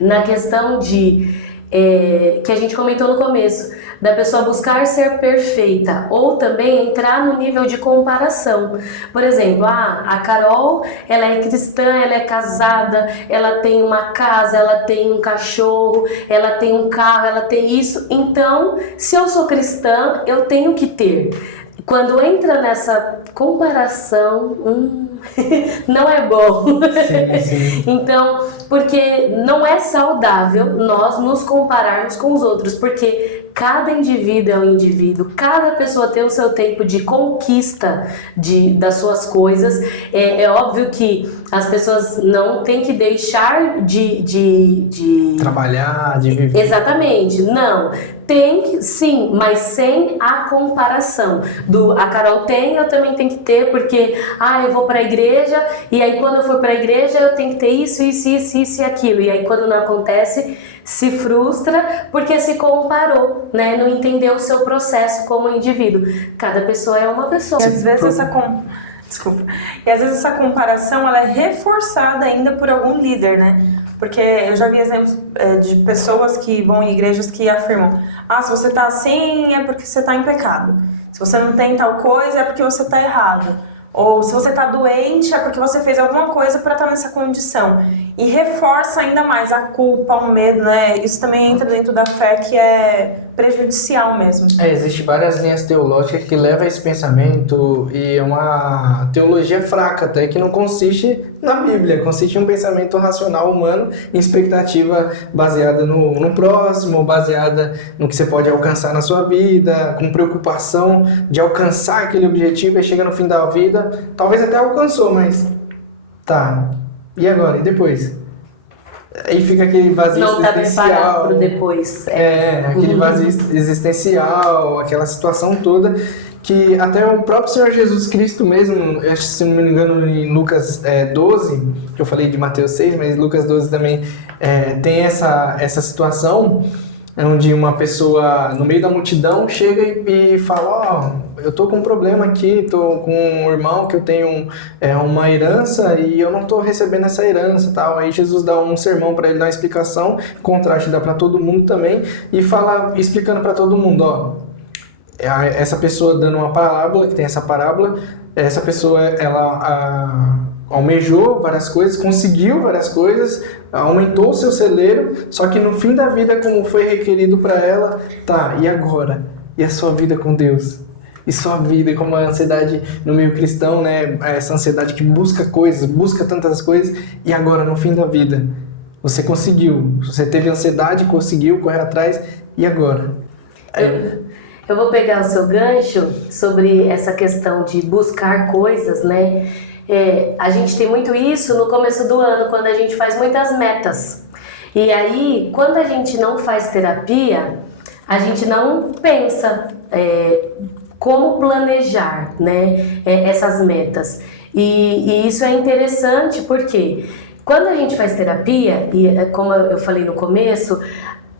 na questão que a gente comentou no começo, da pessoa buscar ser perfeita ou também entrar no nível de comparação. Por exemplo, a Carol, ela é cristã, ela é casada, ela tem uma casa, ela tem um cachorro, ela tem um carro, ela tem isso. Então, se eu sou cristã, eu tenho que ter. Quando entra nessa comparação, não é bom. Sim, sim. Então, porque não é saudável nós nos compararmos com os outros, porque cada indivíduo é um indivíduo, cada pessoa tem o seu tempo de conquista das suas coisas. É óbvio que as pessoas não têm que deixar de trabalhar, de viver. Exatamente, não. Tem que, sim, mas sem a comparação. A Carol tem, eu também tenho que ter, porque eu vou para a igreja, e aí quando eu for para a igreja eu tenho que ter isso e aquilo. E aí quando não acontece, se frustra porque se comparou, né? Não entendeu o seu processo como indivíduo. Cada pessoa é uma pessoa. E às vezes Desculpa. E às vezes essa comparação ela é reforçada ainda por algum líder, né? Porque eu já vi exemplos de pessoas que vão em igrejas que afirmam: ah, se você tá assim é porque você tá em pecado. Se você não tem tal coisa é porque você tá errado. Ou se você tá doente é porque você fez alguma coisa para estar nessa condição. E reforça ainda mais a culpa, o medo, né? Isso também entra dentro da fé que é prejudicial mesmo. Existem várias linhas teológicas que levam a esse pensamento e é uma teologia fraca até, que não consiste na Bíblia, consiste em um pensamento racional humano, em expectativa baseada no próximo, baseada no que você pode alcançar na sua vida, com preocupação de alcançar aquele objetivo e chega no fim da vida, talvez até alcançou, mas tá, e agora? E depois? Aí fica aquele vazio não existencial. Não tá preparado pro depois. Aquele vazio existencial, aquela situação toda, que até o próprio Senhor Jesus Cristo mesmo, se não me engano em Lucas 12, que eu falei de Mateus 6, mas Lucas 12 também tem essa situação, onde uma pessoa no meio da multidão chega e fala: eu tô com um problema aqui, tô com um irmão que eu tenho uma herança e eu não tô recebendo essa herança, tal. Aí Jesus dá um sermão para ele, dá uma explicação, contraste dá para todo mundo também, e fala, explicando para todo mundo: essa pessoa dando uma parábola, que tem essa parábola, essa pessoa ela almejou várias coisas, conseguiu várias coisas, aumentou o seu celeiro, só que no fim da vida, como foi requerido para ela, tá, e agora? E a sua vida com Deus? E sua vida, como a ansiedade no meio cristão, né? Essa ansiedade que busca coisas, busca tantas coisas, e agora, no fim da vida, você conseguiu, você teve ansiedade, conseguiu correr atrás, e agora? Eu vou pegar o seu gancho sobre essa questão de buscar coisas, né? A gente tem muito isso no começo do ano, quando a gente faz muitas metas. E aí, quando a gente não faz terapia, a gente não pensa como planejar, né, essas metas. E isso é interessante porque quando a gente faz terapia, e como eu falei no começo,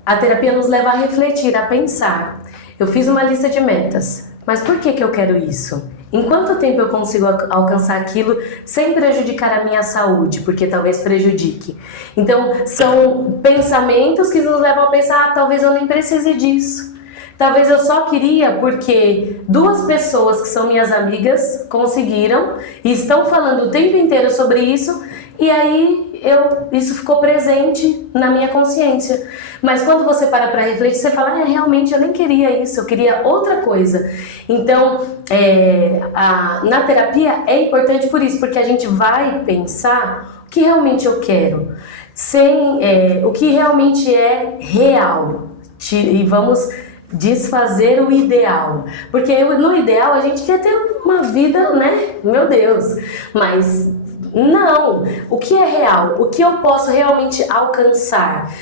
a terapia nos leva a refletir, a pensar. Eu fiz uma lista de metas, mas por que eu quero isso? Em quanto tempo eu consigo alcançar aquilo sem prejudicar a minha saúde? Porque talvez prejudique. Então, são pensamentos que nos levam a pensar: talvez eu nem precise disso. Talvez eu só queria porque 2 pessoas que são minhas amigas conseguiram e estão falando o tempo inteiro sobre isso, e aí isso ficou presente na minha consciência. Mas quando você para refletir, você fala: realmente eu nem queria isso, eu queria outra coisa. Então, na terapia é importante por isso, porque a gente vai pensar o que realmente eu quero, o que realmente é real, e vamos desfazer o ideal, porque no ideal a gente quer ter uma vida, né, meu Deus, mas não, o que é real, o que eu posso realmente alcançar,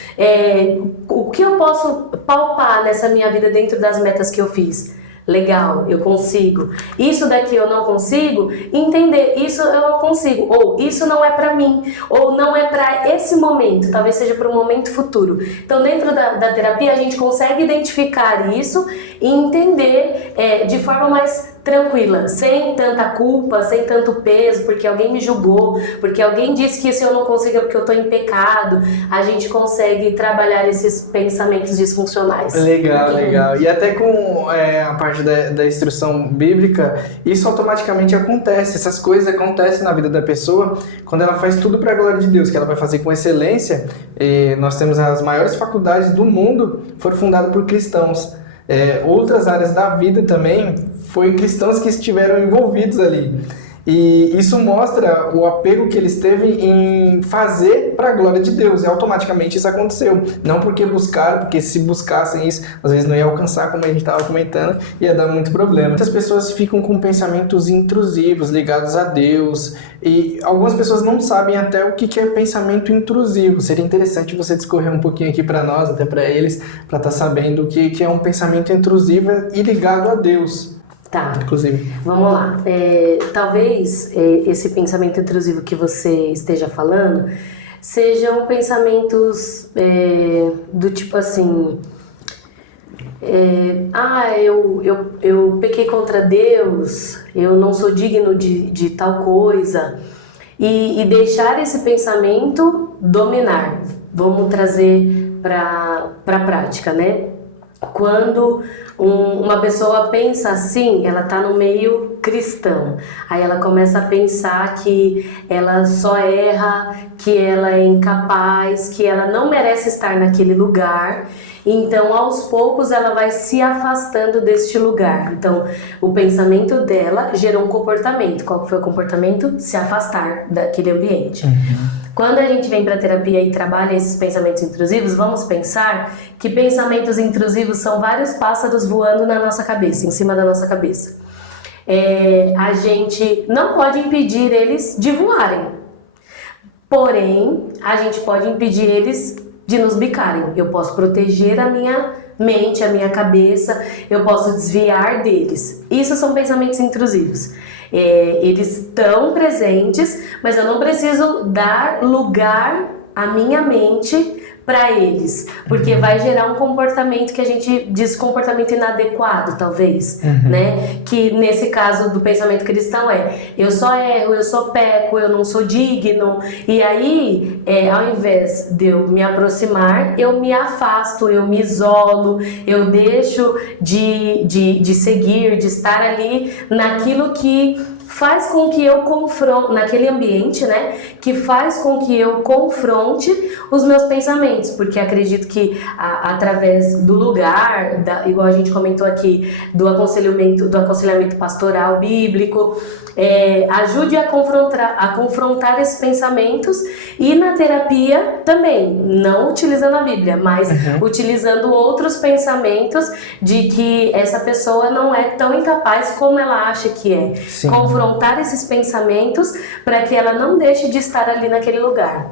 o que eu posso palpar nessa minha vida dentro das metas que eu fiz. Legal, eu consigo. Isso daqui eu não consigo, entender, isso eu não consigo, ou isso não é pra mim, ou não é pra esse momento, talvez seja para um momento futuro. Então, dentro da terapia, a gente consegue identificar isso e entender de forma mais tranquila, sem tanta culpa, sem tanto peso, porque alguém me julgou, porque alguém disse que isso eu não consigo porque eu tô em pecado. A gente consegue trabalhar esses pensamentos disfuncionais. Legal. E até com a parte da instrução bíblica, isso automaticamente acontece. Essas coisas acontecem na vida da pessoa quando ela faz tudo para a glória de Deus, que ela vai fazer com excelência. Nós temos as maiores faculdades do mundo, foram fundadas por cristãos. Outras áreas da vida também foram cristãos que estiveram envolvidos ali. E isso mostra o apego que eles teve em fazer para a glória de Deus. E automaticamente isso aconteceu. Não porque buscaram, porque se buscassem isso, às vezes não ia alcançar, como a gente estava comentando, ia dar muito problema. Muitas pessoas ficam com pensamentos intrusivos, ligados a Deus. E algumas pessoas não sabem até o que é pensamento intrusivo. Seria interessante você discorrer um pouquinho aqui para nós, até para eles, para estar sabendo o que é um pensamento intrusivo e ligado a Deus. Tá, inclusive. Vamos lá. Talvez esse pensamento intrusivo que você esteja falando sejam pensamentos do tipo assim: eu pequei contra Deus, eu não sou digno de tal coisa, e deixar esse pensamento dominar. Vamos trazer para a prática, né? Quando uma pessoa pensa assim, ela está no meio cristão, aí ela começa a pensar que ela só erra, que ela é incapaz, que ela não merece estar naquele lugar. Então, aos poucos, ela vai se afastando deste lugar. Então, o pensamento dela gerou um comportamento. Qual foi o comportamento? Se afastar daquele ambiente. Quando a gente vem para a terapia e trabalha esses pensamentos intrusivos, vamos pensar que pensamentos intrusivos são vários pássaros voando na nossa cabeça, em cima da nossa cabeça. A gente não pode impedir eles de voarem. Porém, a gente pode impedir eles de nos bicarem. Eu posso proteger a minha mente, a minha cabeça, eu posso desviar deles. Isso são pensamentos intrusivos. Eles estão presentes, mas eu não preciso dar lugar à minha mente para eles, porque vai gerar um comportamento que a gente diz comportamento inadequado, talvez, né? Que nesse caso do pensamento cristão eu só erro, eu só peco, eu não sou digno, e aí, ao invés de eu me aproximar, eu me afasto, eu me isolo, eu deixo de seguir, de estar ali naquilo que faz com que eu confronte, naquele ambiente, né, que faz com que eu confronte os meus pensamentos, porque acredito que através do lugar, igual a gente comentou aqui, do aconselhamento pastoral bíblico, ajude a confrontar esses pensamentos, e na terapia também, não utilizando a Bíblia, mas utilizando outros pensamentos de que essa pessoa não é tão incapaz como ela acha que é. Sim. Confrontar esses pensamentos para que ela não deixe de estar ali naquele lugar.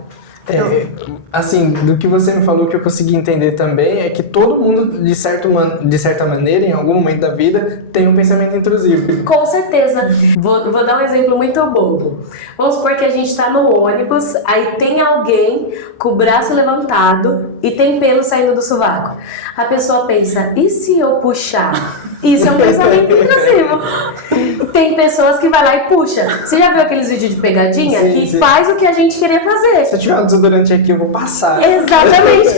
Assim, do que você me falou, que eu consegui entender também, é que todo mundo, de certa maneira, em algum momento da vida, tem um pensamento intrusivo. Com certeza. Vou dar um exemplo muito bobo. Vamos supor que a gente está no ônibus, aí tem alguém com o braço levantado e tem pelo saindo do sovaco. A pessoa pensa, e se eu puxar? Isso é um pensamento intrusivo. Tem pessoas que vai lá e puxa. Você já viu aqueles vídeos de pegadinha? Sim. Faz o que a gente queria fazer. Se eu tiver um desodorante aqui, eu vou passar. Exatamente.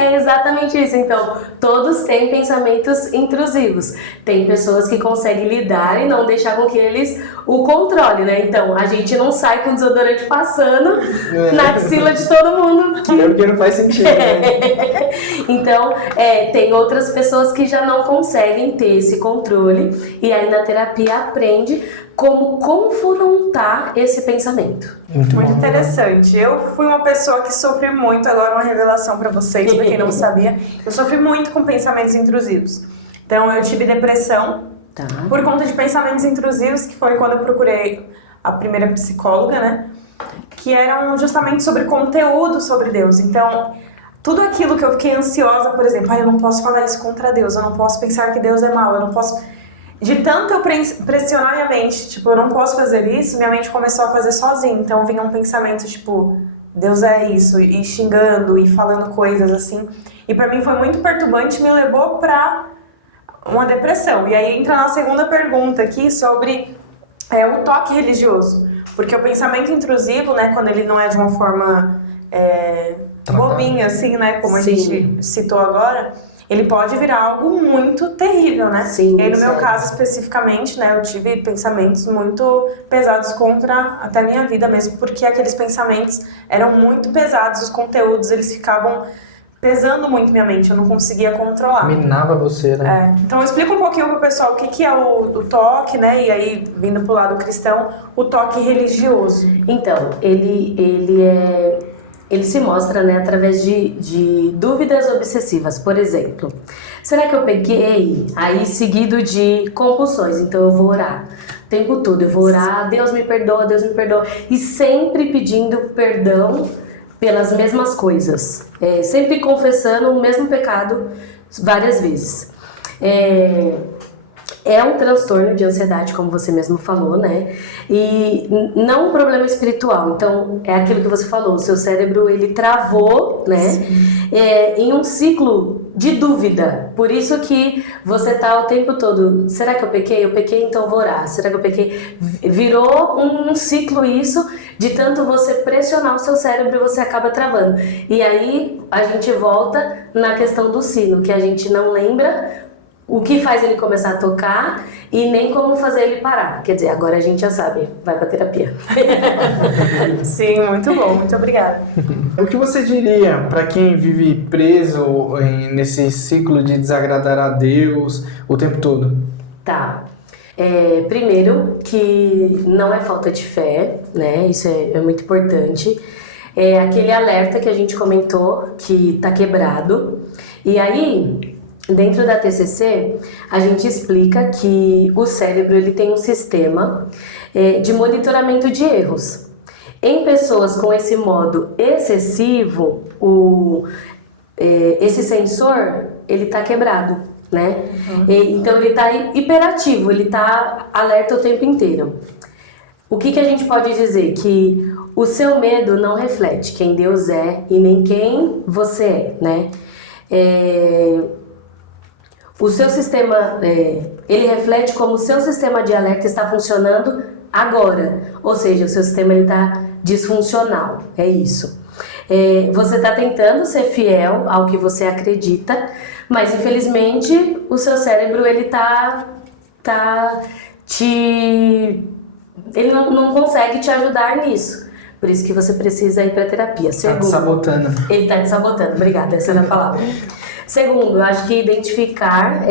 É exatamente isso. Então, todos têm pensamentos intrusivos. Tem pessoas que conseguem lidar e não deixar com que eles o controlem, né? Então, a gente não sai com desodorante passando na axila de todo mundo. Porque não faz sentido, né? Então, tem outras pessoas que já não conseguem ter esse controle, e aí na terapia aprende como confrontar esse pensamento. Muito interessante. Eu fui uma pessoa que sofri muito, agora uma revelação para vocês, para quem não sabia. Eu sofri muito com pensamentos intrusivos. Então eu tive depressão por conta de pensamentos intrusivos, que foi quando eu procurei a primeira psicóloga, né? Que eram justamente sobre conteúdo sobre Deus. Então, tudo aquilo que eu fiquei ansiosa, por exemplo, eu não posso falar isso contra Deus, eu não posso pensar que Deus é mau, eu não posso... De tanto eu pressionar minha mente, tipo, eu não posso fazer isso, minha mente começou a fazer sozinha. Então vinha um pensamento, tipo, Deus é isso, e xingando, e falando coisas assim. E pra mim foi muito perturbante, me levou pra uma depressão. E aí entra na segunda pergunta aqui sobre o toque religioso. Porque o pensamento intrusivo, né, quando ele não é de uma forma bobinha, assim, né, como a gente citou agora... Ele pode virar algo muito terrível, né? Sim, e aí, no meu caso especificamente, né, eu tive pensamentos muito pesados contra até a minha vida mesmo, porque aqueles pensamentos eram muito pesados, os conteúdos, eles ficavam pesando muito minha mente, eu não conseguia controlar. Minava você, né? Então, explica um pouquinho pro pessoal o que é o toque, né? E aí, vindo pro lado cristão, o toque religioso. Então, ele se mostra, né, através de dúvidas obsessivas. Por exemplo, será que eu peguei? Aí seguido de compulsões, então eu vou orar o tempo todo, eu vou orar, Deus me perdoa, e sempre pedindo perdão pelas mesmas coisas, sempre confessando o mesmo pecado várias vezes. É um transtorno de ansiedade, como você mesmo falou, né? E não um problema espiritual. Então, é aquilo que você falou, o seu cérebro, ele travou, né? Em um ciclo de dúvida. Por isso que você tá o tempo todo, será que eu pequei? Eu pequei, então vou orar. Será que eu pequei? Virou um ciclo isso, de tanto você pressionar o seu cérebro e você acaba travando. E aí a gente volta na questão do sino, que a gente não lembra o que faz ele começar a tocar e nem como fazer ele parar. Quer dizer, agora a gente já sabe, vai pra terapia. Sim, muito bom, muito obrigada. O que você diria para quem vive preso nesse ciclo de desagradar a Deus o tempo todo? Tá. Primeiro, que não é falta de fé, né? Isso é muito importante. É aquele alerta que a gente comentou que tá quebrado. E aí, dentro da TCC, a gente explica que o cérebro ele tem um sistema de monitoramento de erros. Em pessoas com esse modo excessivo, esse sensor ele está quebrado, né? Então ele está hiperativo, ele está alerta o tempo inteiro. O que a gente pode dizer? Que o seu medo não reflete quem Deus é e nem quem você é, né? O seu sistema, ele reflete como o seu sistema de alerta está funcionando agora. Ou seja, o seu sistema está disfuncional, é isso. Você está tentando ser fiel ao que você acredita, mas infelizmente o seu cérebro ele ele não consegue te ajudar nisso. Por isso que você precisa ir para terapia. Está te sabotando. Ele está te sabotando, obrigada, essa era a palavra. Segundo, eu acho que identificar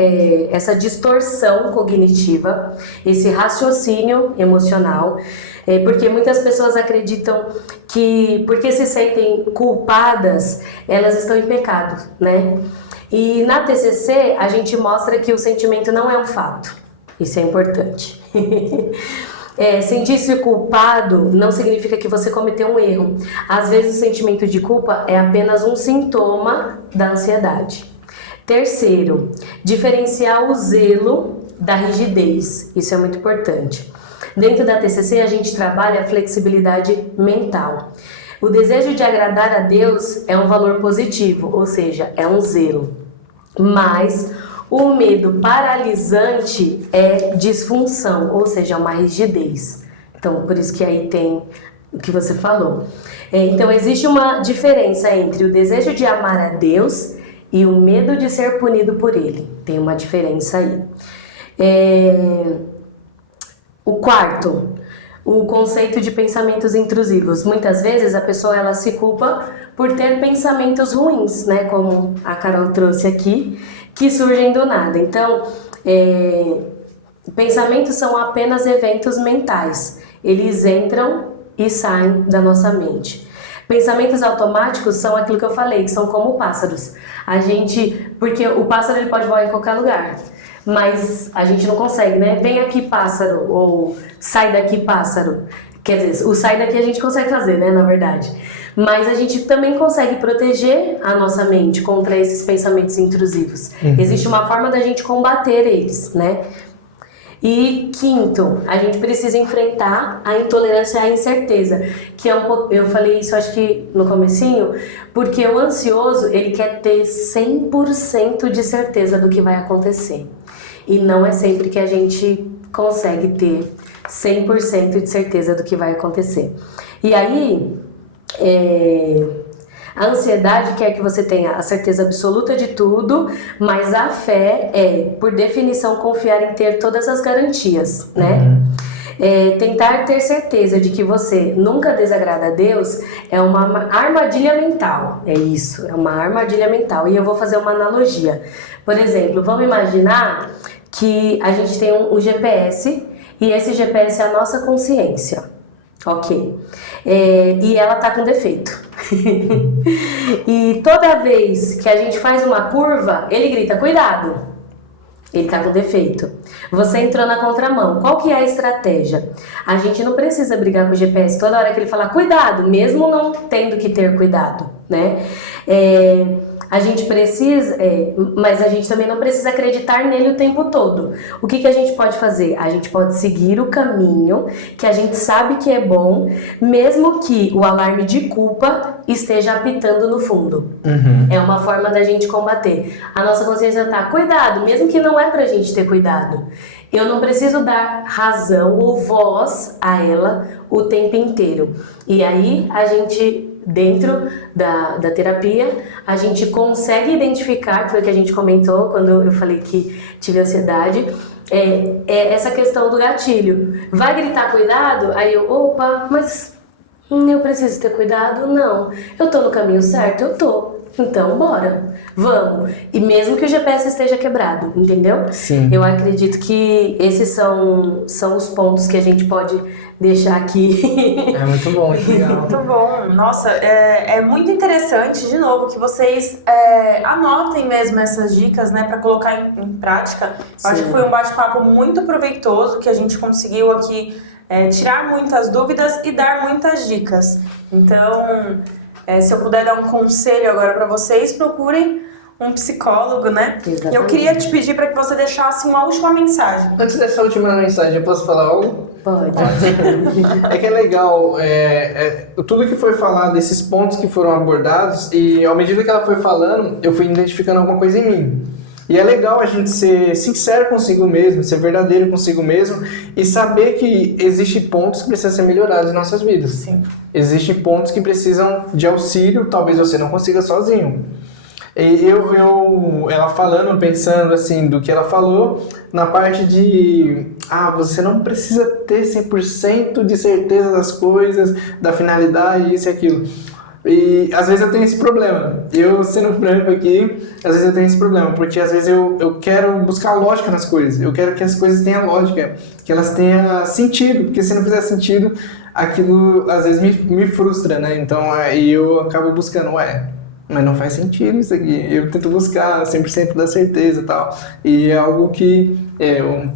essa distorção cognitiva, esse raciocínio emocional, porque muitas pessoas acreditam que porque se sentem culpadas, elas estão em pecado, né? E na TCC a gente mostra que o sentimento não é um fato, isso é importante. Sentir-se culpado não significa que você cometeu um erro. Às vezes o sentimento de culpa é apenas um sintoma da ansiedade. Terceiro, diferenciar o zelo da rigidez. Isso é muito importante. Dentro da TCC a gente trabalha a flexibilidade mental. O desejo de agradar a Deus é um valor positivo, ou seja, é um zelo. Mas o medo paralisante é disfunção, ou seja, uma rigidez. Então, por isso que aí tem o que você falou. Então, existe uma diferença entre o desejo de amar a Deus e o medo de ser punido por Ele. Tem uma diferença aí. O quarto, o conceito de pensamentos intrusivos. Muitas vezes a pessoa ela se culpa por ter pensamentos ruins, né? Como a Carol trouxe aqui, que surgem do nada. Então, pensamentos são apenas eventos mentais. Eles entram e saem da nossa mente. Pensamentos automáticos são aquilo que eu falei, que são como pássaros. Porque o pássaro ele pode voar em qualquer lugar, mas a gente não consegue, né? Vem aqui pássaro, ou sai daqui pássaro. Quer dizer, o sai daqui a gente consegue fazer, né, na verdade. Mas a gente também consegue proteger a nossa mente contra esses pensamentos intrusivos. Existe uma forma da gente combater eles, né? E quinto, a gente precisa enfrentar a intolerância à incerteza, que é eu falei isso acho que no comecinho, porque o ansioso, ele quer ter 100% de certeza do que vai acontecer. E não é sempre que a gente consegue ter 100% de certeza do que vai acontecer. E aí, a ansiedade quer que você tenha a certeza absoluta de tudo, mas a fé é, por definição, confiar em ter todas as garantias, né? Tentar ter certeza de que você nunca desagrada a Deus é uma armadilha mental. É isso, é uma armadilha mental. E eu vou fazer uma analogia. Por exemplo, vamos imaginar que a gente tem um GPS e esse GPS é a nossa consciência. Ok. E ela tá com defeito. E toda vez que a gente faz uma curva, ele grita, cuidado. Ele tá com defeito. Você entrou na contramão. Qual que é a estratégia? A gente não precisa brigar com o GPS toda hora que ele falar cuidado, mesmo não tendo que ter cuidado, né? A gente precisa, mas a gente também não precisa acreditar nele o tempo todo. O que a gente pode fazer? A gente pode seguir o caminho que a gente sabe que é bom, mesmo que o alarme de culpa esteja apitando no fundo. É uma forma da gente combater. A nossa consciência tá, cuidado, mesmo que não é pra gente ter cuidado. Eu não preciso dar razão ou voz a ela o tempo inteiro. E aí a gente, dentro da terapia, a gente consegue identificar, que foi o que a gente comentou quando eu falei que tive ansiedade, essa questão do gatilho. Vai gritar cuidado? Aí eu, opa, mas eu preciso ter cuidado? Não. Eu tô no caminho certo? Eu tô. Então, bora, vamos. E mesmo que o GPS esteja quebrado, entendeu? Sim. Eu acredito que esses são os pontos que a gente pode deixar aqui. É muito bom, muito legal. Muito bom. Nossa, é muito interessante, de novo, que vocês anotem mesmo essas dicas, né, para colocar em prática. Eu acho que foi um bate-papo muito proveitoso, que a gente conseguiu aqui tirar muitas dúvidas e dar muitas dicas. Então, se eu puder dar um conselho agora para vocês, procurem um psicólogo, né? Exatamente. E eu queria te pedir para que você deixasse uma última mensagem. Antes dessa última mensagem, eu posso falar algo? Pode. É que é legal, tudo que foi falado, esses pontos que foram abordados, e à medida que ela foi falando, eu fui identificando alguma coisa em mim. E é legal a gente ser sincero consigo mesmo, ser verdadeiro consigo mesmo e saber que existem pontos que precisam ser melhorados em nossas vidas. Sim. Existem pontos que precisam de auxílio, talvez você não consiga sozinho. E ela falando, pensando assim, do que ela falou, na parte de, você não precisa ter 100% de certeza das coisas, da finalidade, isso e aquilo. E às vezes eu tenho esse problema. Eu, sendo franco aqui, às vezes eu tenho esse problema, porque às vezes eu quero buscar lógica nas coisas. Eu quero que as coisas tenham lógica, que elas tenham sentido, porque se não fizer sentido, aquilo às vezes me frustra, né? Então aí eu acabo buscando, mas não faz sentido isso aqui. Eu tento buscar 100% da certeza e tal. E é algo que,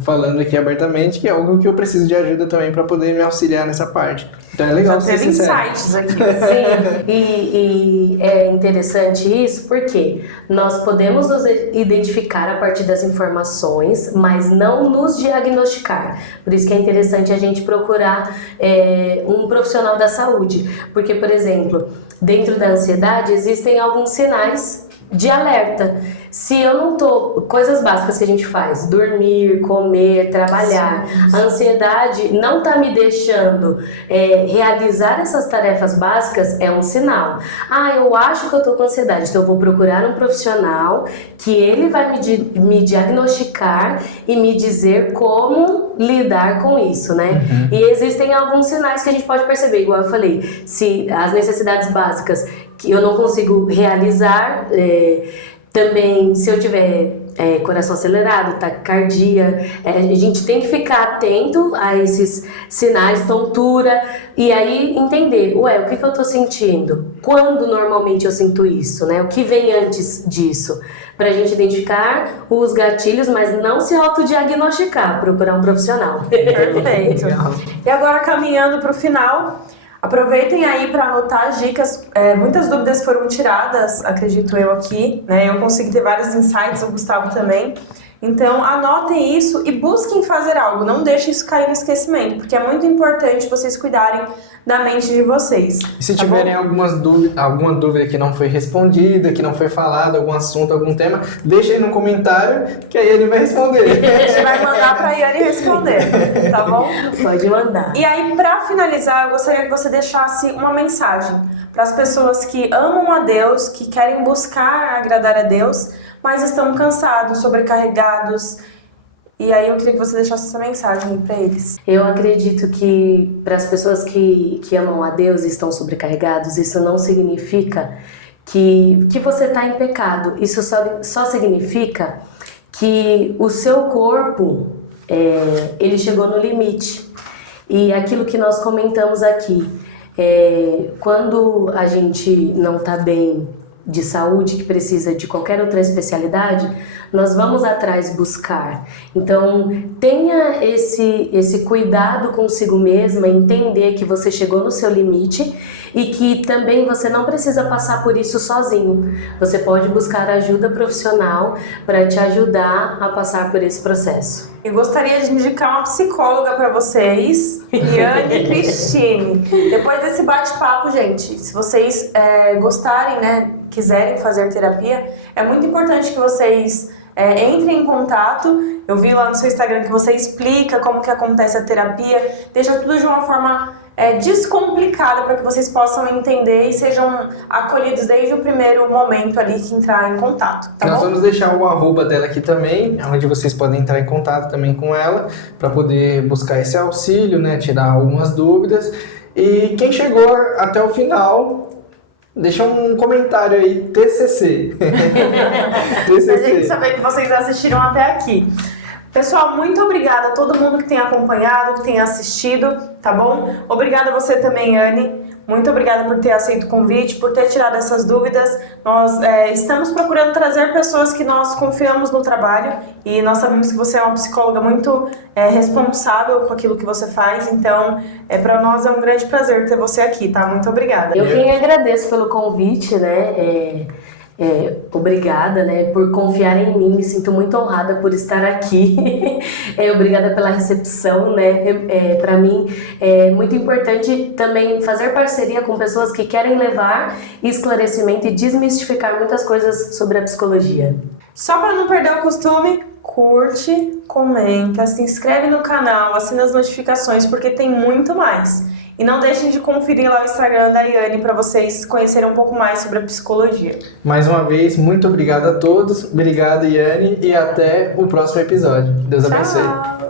falando aqui abertamente, que é algo que eu preciso de ajuda também para poder me auxiliar nessa parte. Então é legal ser sincero. Insights aqui. Sim, e é interessante isso porque nós podemos nos identificar a partir das informações, mas não nos diagnosticar. Por isso que é interessante a gente procurar um profissional da saúde. Porque, por exemplo, dentro da ansiedade existem alguns sinais de alerta. Se eu não tô... Coisas básicas que a gente faz, dormir, comer, trabalhar. A ansiedade não tá me deixando realizar essas tarefas básicas, é um sinal. Eu acho que eu tô com ansiedade, então eu vou procurar um profissional que ele vai me diagnosticar e me dizer como lidar com isso, né? E existem alguns sinais que a gente pode perceber, igual eu falei, se as necessidades básicas que eu não consigo realizar, também se eu tiver coração acelerado, taquicardia, a gente tem que ficar atento a esses sinais, tontura, e aí entender, o que eu tô sentindo? Quando normalmente eu sinto isso, né? O que vem antes disso? Pra gente identificar os gatilhos, mas não se autodiagnosticar, procurar um profissional. Perfeito. E agora, caminhando para o final, aproveitem aí para anotar as dicas. Muitas dúvidas foram tiradas, acredito eu aqui, né? Eu consegui ter vários insights, o Gustavo também. Então, anotem isso e busquem fazer algo. Não deixem isso cair no esquecimento, porque é muito importante vocês cuidarem da mente de vocês. E se tiverem alguma dúvida que não foi respondida, que não foi falada, algum assunto, algum tema, deixa aí no comentário que aí ele vai responder. A gente vai mandar para a Yane responder, tá bom? Pode mandar. E aí, para finalizar, eu gostaria que você deixasse uma mensagem para as pessoas que amam a Deus, que querem buscar agradar a Deus, mas estão cansados, sobrecarregados. E aí eu queria que você deixasse essa mensagem para eles. Eu acredito que para as pessoas que amam a Deus e estão sobrecarregados, isso não significa que você está em pecado. Isso só significa que o seu corpo, ele chegou no limite. E aquilo que nós comentamos aqui, quando a gente não está bem de saúde, que precisa de qualquer outra especialidade, nós vamos atrás buscar. Então, tenha esse cuidado consigo mesma, entender que você chegou no seu limite e que também você não precisa passar por isso sozinho. Você pode buscar ajuda profissional para te ajudar a passar por esse processo. Eu gostaria de indicar uma psicóloga para vocês, Yane e Cristine. Depois desse bate-papo, gente, se vocês gostarem, né, quiserem fazer terapia, é muito importante que vocês entrem em contato. Eu vi lá no seu Instagram que você explica como que acontece a terapia, deixa tudo de uma forma descomplicada para que vocês possam entender e sejam acolhidos desde o primeiro momento ali que entrar em contato, tá Nós bom? vamos deixar o arroba dela aqui também, onde vocês podem entrar em contato também com ela para poder buscar esse auxílio, né, tirar algumas dúvidas. E quem chegou até o final, deixa um comentário aí, TCC. Pra gente saber que vocês assistiram até aqui. Pessoal, muito obrigada a todo mundo que tem acompanhado, que tem assistido, tá bom? Obrigada a você também, Anne. Muito obrigada por ter aceito o convite, por ter tirado essas dúvidas. Nós estamos procurando trazer pessoas que nós confiamos no trabalho e nós sabemos que você é uma psicóloga muito responsável com aquilo que você faz. Então, para nós é um grande prazer ter você aqui, tá? Muito obrigada. Eu quem agradeço pelo convite, né? Obrigada, né, por confiar em mim, me sinto muito honrada por estar aqui. Obrigada pela recepção, né? Para mim é muito importante também fazer parceria com pessoas que querem levar esclarecimento e desmistificar muitas coisas sobre a psicologia. Só para não perder o costume, curte, comenta, se inscreve no canal, assina as notificações porque tem muito mais. E não deixem de conferir lá o Instagram da Yane para vocês conhecerem um pouco mais sobre a psicologia. Mais uma vez, muito obrigado a todos. Obrigado, Yane, e até o próximo episódio. Deus abençoe. Tchau!